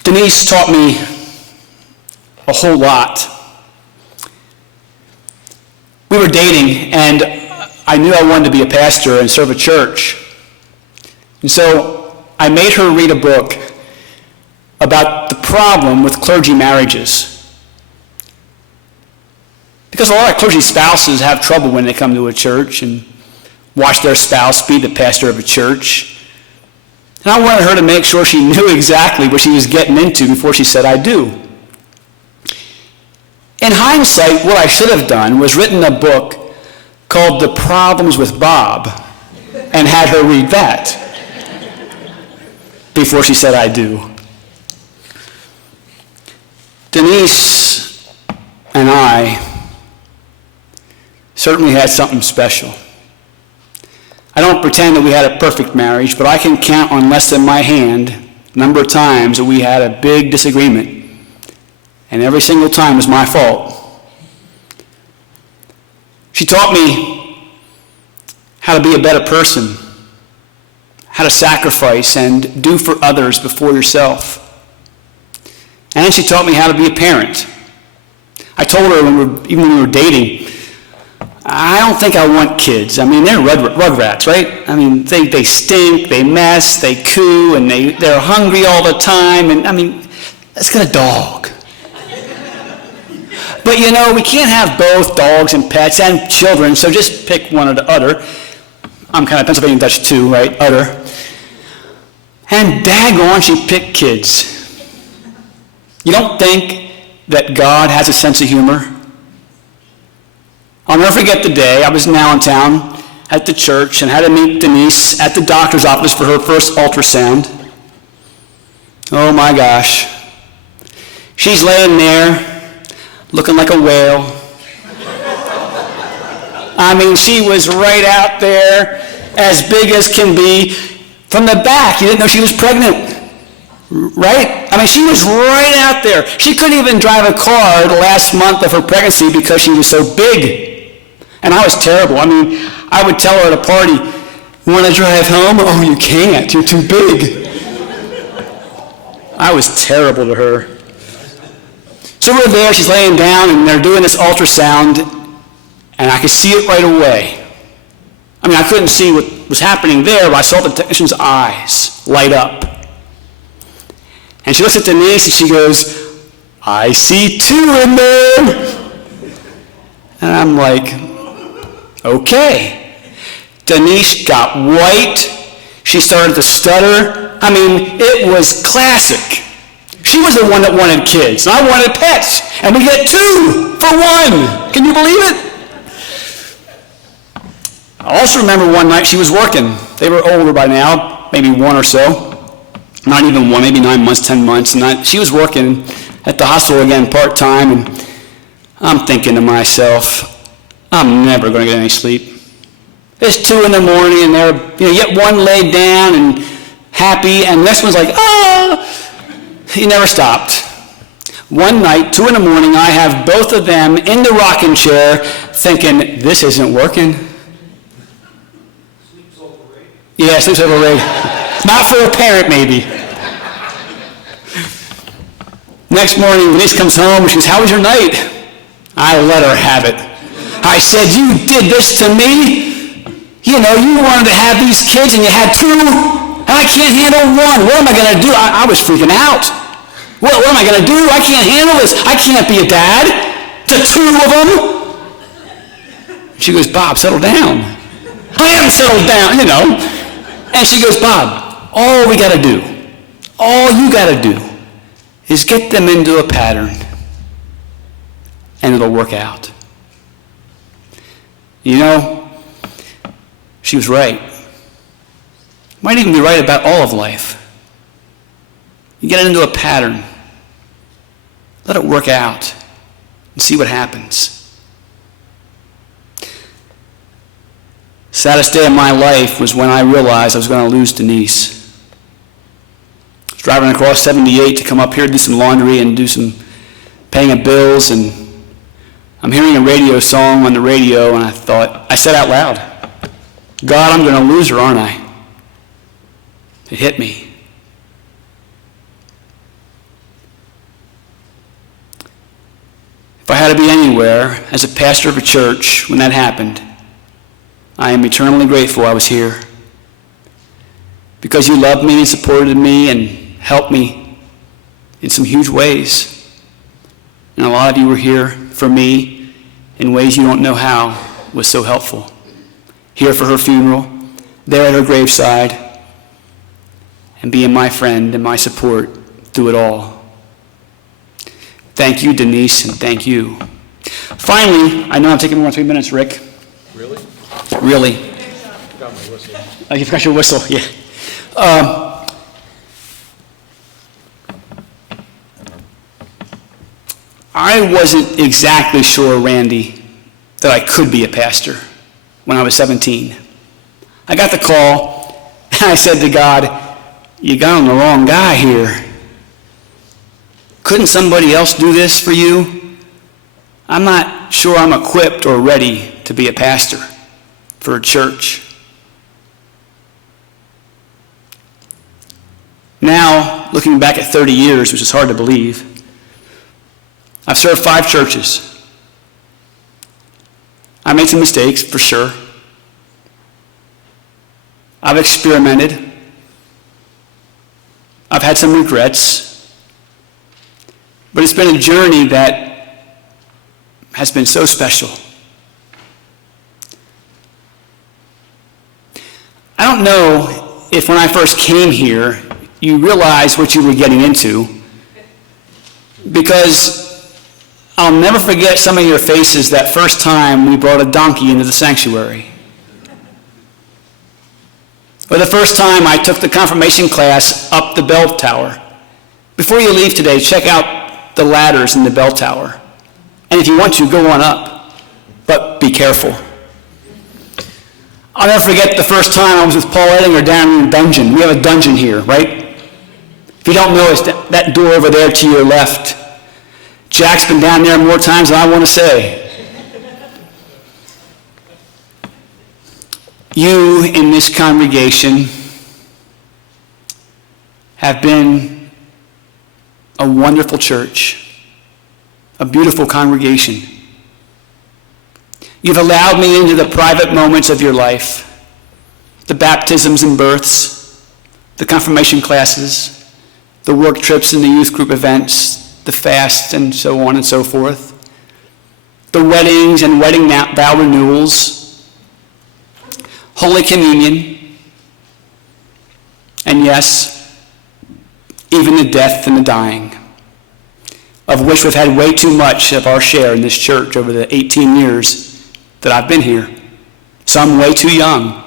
Denise taught me a whole lot. We were dating, and I knew I wanted to be a pastor and serve a church. And so I made her read a book about the problem with clergy marriages. Because a lot of clergy spouses have trouble when they come to a church and watch their spouse be the pastor of a church. And I wanted her to make sure she knew exactly what she was getting into before she said, "I do." In hindsight, what I should have done was written a book called The Problems with Bob and had her read that before she said, "I do." Denise and I certainly had something special. I don't pretend that we had a perfect marriage, but I can count on less than my hand the number of times that we had a big disagreement. And every single time was my fault. She taught me how to be a better person, how to sacrifice and do for others before yourself. And she taught me how to be a parent. I told her even when we were dating, I don't think I want kids. I mean, they're rugrats, right? I mean, they stink, they mess, they coo, and they're hungry all the time. And I mean, let's get a dog. But you know, we can't have both dogs and pets and children, so just pick one or the other. I'm kind of Pennsylvania Dutch too, right? Other. And daggone, she picked kids. You don't think that God has a sense of humor? I'll never forget the day I was in Allentown at the church and had to meet Denise at the doctor's office for her first ultrasound. Oh my gosh. She's laying there looking like a whale. I mean, she was right out there, as big as can be. From the back, you didn't know she was pregnant. Right? I mean, she was right out there. She couldn't even drive a car the last month of her pregnancy because she was so big. And I was terrible. I mean, I would tell her at a party, "Want to drive home?" "Oh, you can't. You're too big." I was terrible to her. So we're there, she's laying down, and they're doing this ultrasound, and I could see it right away. I mean, I couldn't see what was happening there, but I saw the technician's eyes light up. And she looks at Denise and she goes, "I see 2 in there." And I'm like, okay. Denise got white. She started to stutter. I mean, it was classic. She was the one that wanted kids, and I wanted pets. And we get 2 for 1. Can you believe it? I also remember one night she was working. They were older by now, maybe 1 or so. Not even 1, maybe 9 months, 10 months. And she was working at the hospital again part-time, and I'm thinking to myself, I'm never going to get any sleep. It's 2 in the morning, and they're, yet one laid down and happy, and this one's like, "Ah!" He never stopped. One night, 2 in the morning, I have both of them in the rocking chair thinking, this isn't working. Sleep's overrated. Yeah, sleep's overrated. Not for a parent, maybe. Next morning, Denise comes home, she goes, "How was your night?" I let her have it. I said, "You did this to me? You wanted to have these kids and you had 2, and I can't handle 1. What am I going to do?" I was freaking out. What am I going to do? I can't handle this. I can't be a dad to 2 of them. She goes, "Bob, settle down." I am settled down, And she goes, "Bob, all we got to do, all you got to do is get them into a pattern, and it'll work out." She was right. Might even be right about all of life. You get it into a pattern. Let it work out and see what happens. Saddest day of my life was when I realized I was going to lose Denise. I was driving across 78 to come up here to do some laundry and do some paying of bills, and I'm hearing a radio song on the radio, and I said out loud, "God, I'm going to lose her, aren't I?" It hit me. If I had to be anywhere as a pastor of a church when that happened, I am eternally grateful I was here. Because you loved me and supported me and helped me in some huge ways. And a lot of you were here for me in ways you don't know how was so helpful. Here for her funeral, there at her graveside, and being my friend and my support through it all. Thank you, Denise, and thank you. Finally, I know I'm taking more than 3 minutes, Rick. Really? Really. Got my whistle. Oh, you forgot your whistle, yeah. I wasn't exactly sure, Randy, that I could be a pastor when I was 17. I got the call, and I said to God, "You got on the wrong guy here. Couldn't somebody else do this for you? I'm not sure I'm equipped or ready to be a pastor for a church." Now, looking back at 30 years, which is hard to believe, I've served 5 churches. I made some mistakes, for sure. I've experimented. I've had some regrets. But it's been a journey that has been so special. I don't know if when I first came here, you realized what you were getting into, because I'll never forget some of your faces that first time we brought a donkey into the sanctuary. Or the first time I took the confirmation class up the bell tower. Before you leave today, check out the ladders in the bell tower. And if you want to, go on up. But be careful. I'll never forget the first time I was with Paul Ettinger down in the dungeon. We have a dungeon here, right? If you don't know, it's that door over there to your left. Jack's been down there more times than I want to say. You in this congregation have been a wonderful church, a beautiful congregation. You've allowed me into the private moments of your life, the baptisms and births, the confirmation classes, the work trips and the youth group events, the fast and so on and so forth, the weddings and wedding vow renewals, Holy Communion, and yes, even the death and the dying, of which we've had way too much of our share in this church over the 18 years that I've been here. Some way too young,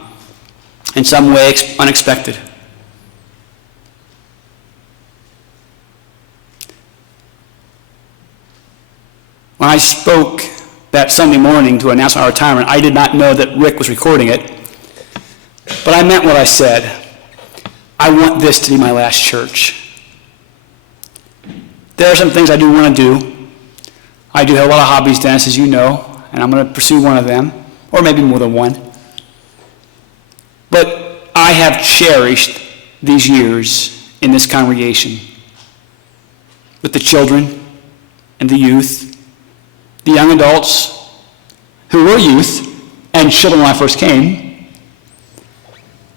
and some way unexpected. When I spoke that Sunday morning to announce my retirement, I did not know that Rick was recording it, but I meant what I said. I want this to be my last church. There are some things I do want to do. I do have a lot of hobbies, Dennis, as you know, and I'm going to pursue one of them, or maybe more than one. But I have cherished these years in this congregation with the children and the youth, the young adults who were youth and children when I first came,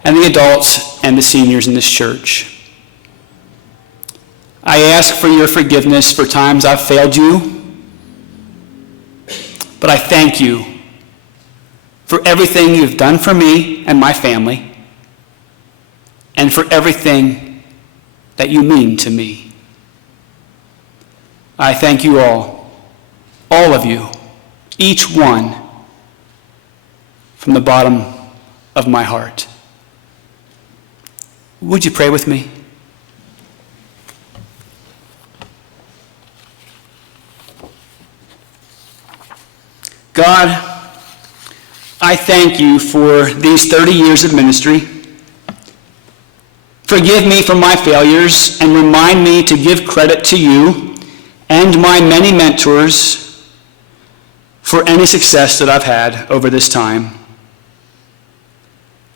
and the adults and the seniors in this church. I ask for your forgiveness for times I've failed you, but I thank you for everything you've done for me and my family, and for everything that you mean to me. I thank you all of you, each one, from the bottom of my heart. Would you pray with me? God, I thank you for these 30 years of ministry. Forgive me for my failures and remind me to give credit to you and my many mentors for any success that I've had over this time.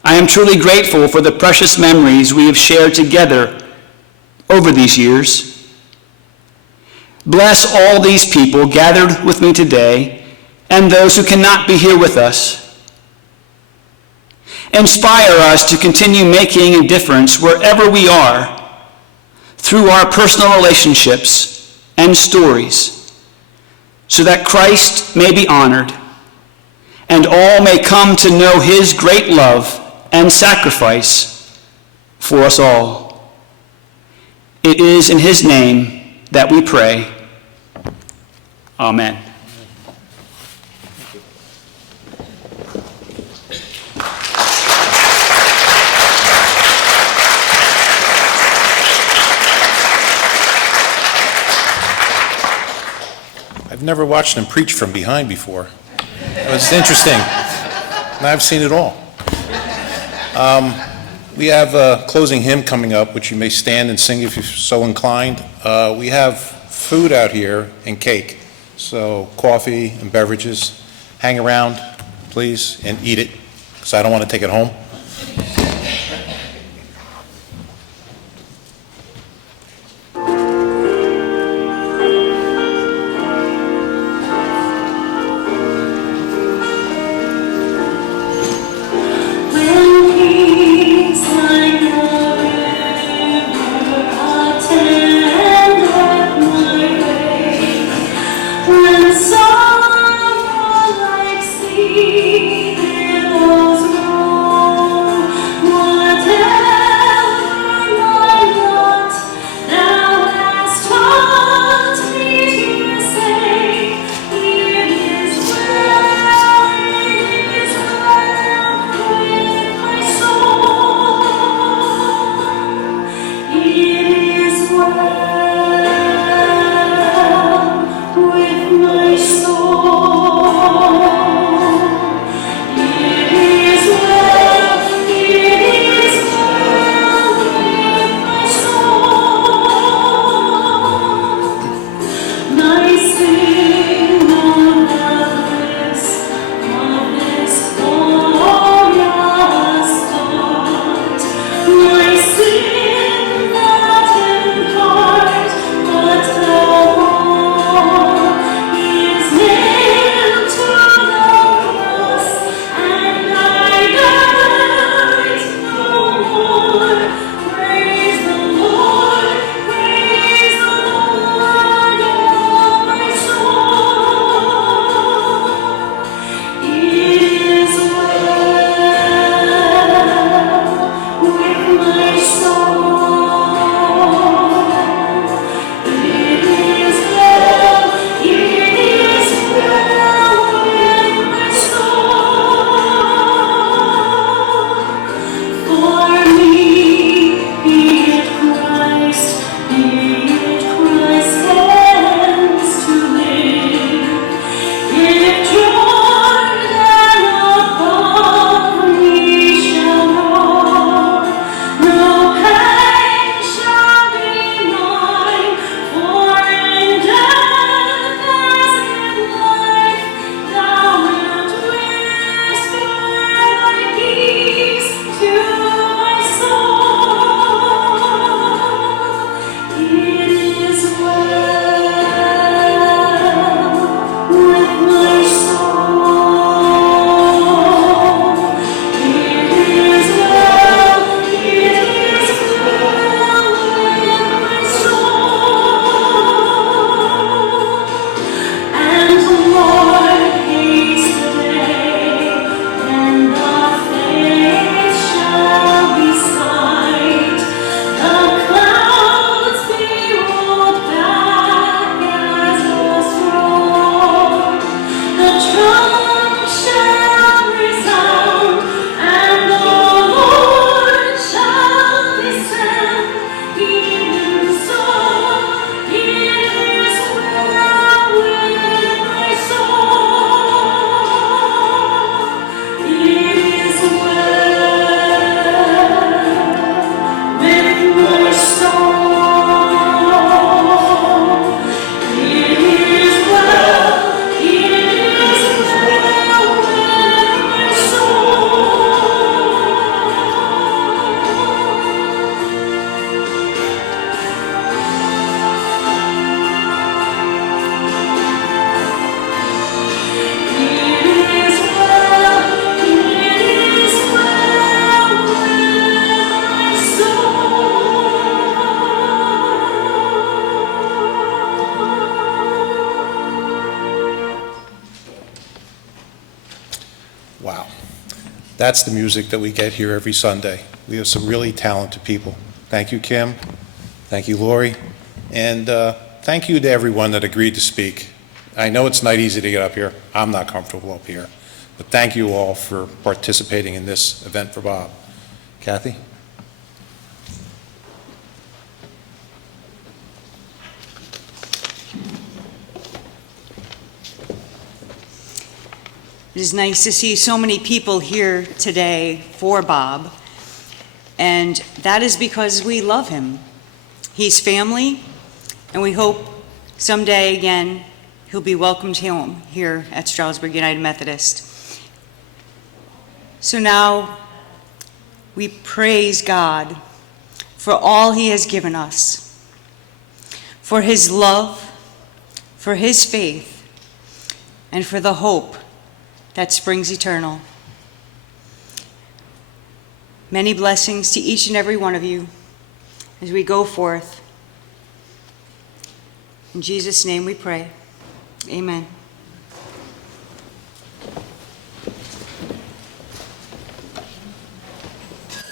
I am truly grateful for the precious memories we have shared together over these years. Bless all these people gathered with me today and those who cannot be here with us. Inspire us to continue making a difference wherever we are through our personal relationships and stories, so that Christ may be honored and all may come to know his great love and sacrifice for us all. It is in his name that we pray. Amen. I've never watched him preach from behind before. It was interesting. And I've seen it all. We have a closing hymn coming up, which you may stand and sing if you're so inclined. We have food out here and cake, so coffee and beverages. Hang around, please, and eat it, because I don't want to take it home. That's the music that we get here every Sunday. We have some really talented people. Thank you, Kim. Thank you, Lori. And thank you to everyone that agreed to speak. I know it's not easy to get up here. I'm not comfortable up here. But thank you all for participating in this event for Bob. Kathy? It is nice to see so many people here today for Bob, and that is because we love him. He's family, and we hope someday again he'll be welcomed home here at Stroudsburg United Methodist. So now we praise God for all he has given us, for his love, for his faith, and for the hope that springs eternal. Many blessings to each and every one of you as we go forth. In Jesus' name we pray. Amen.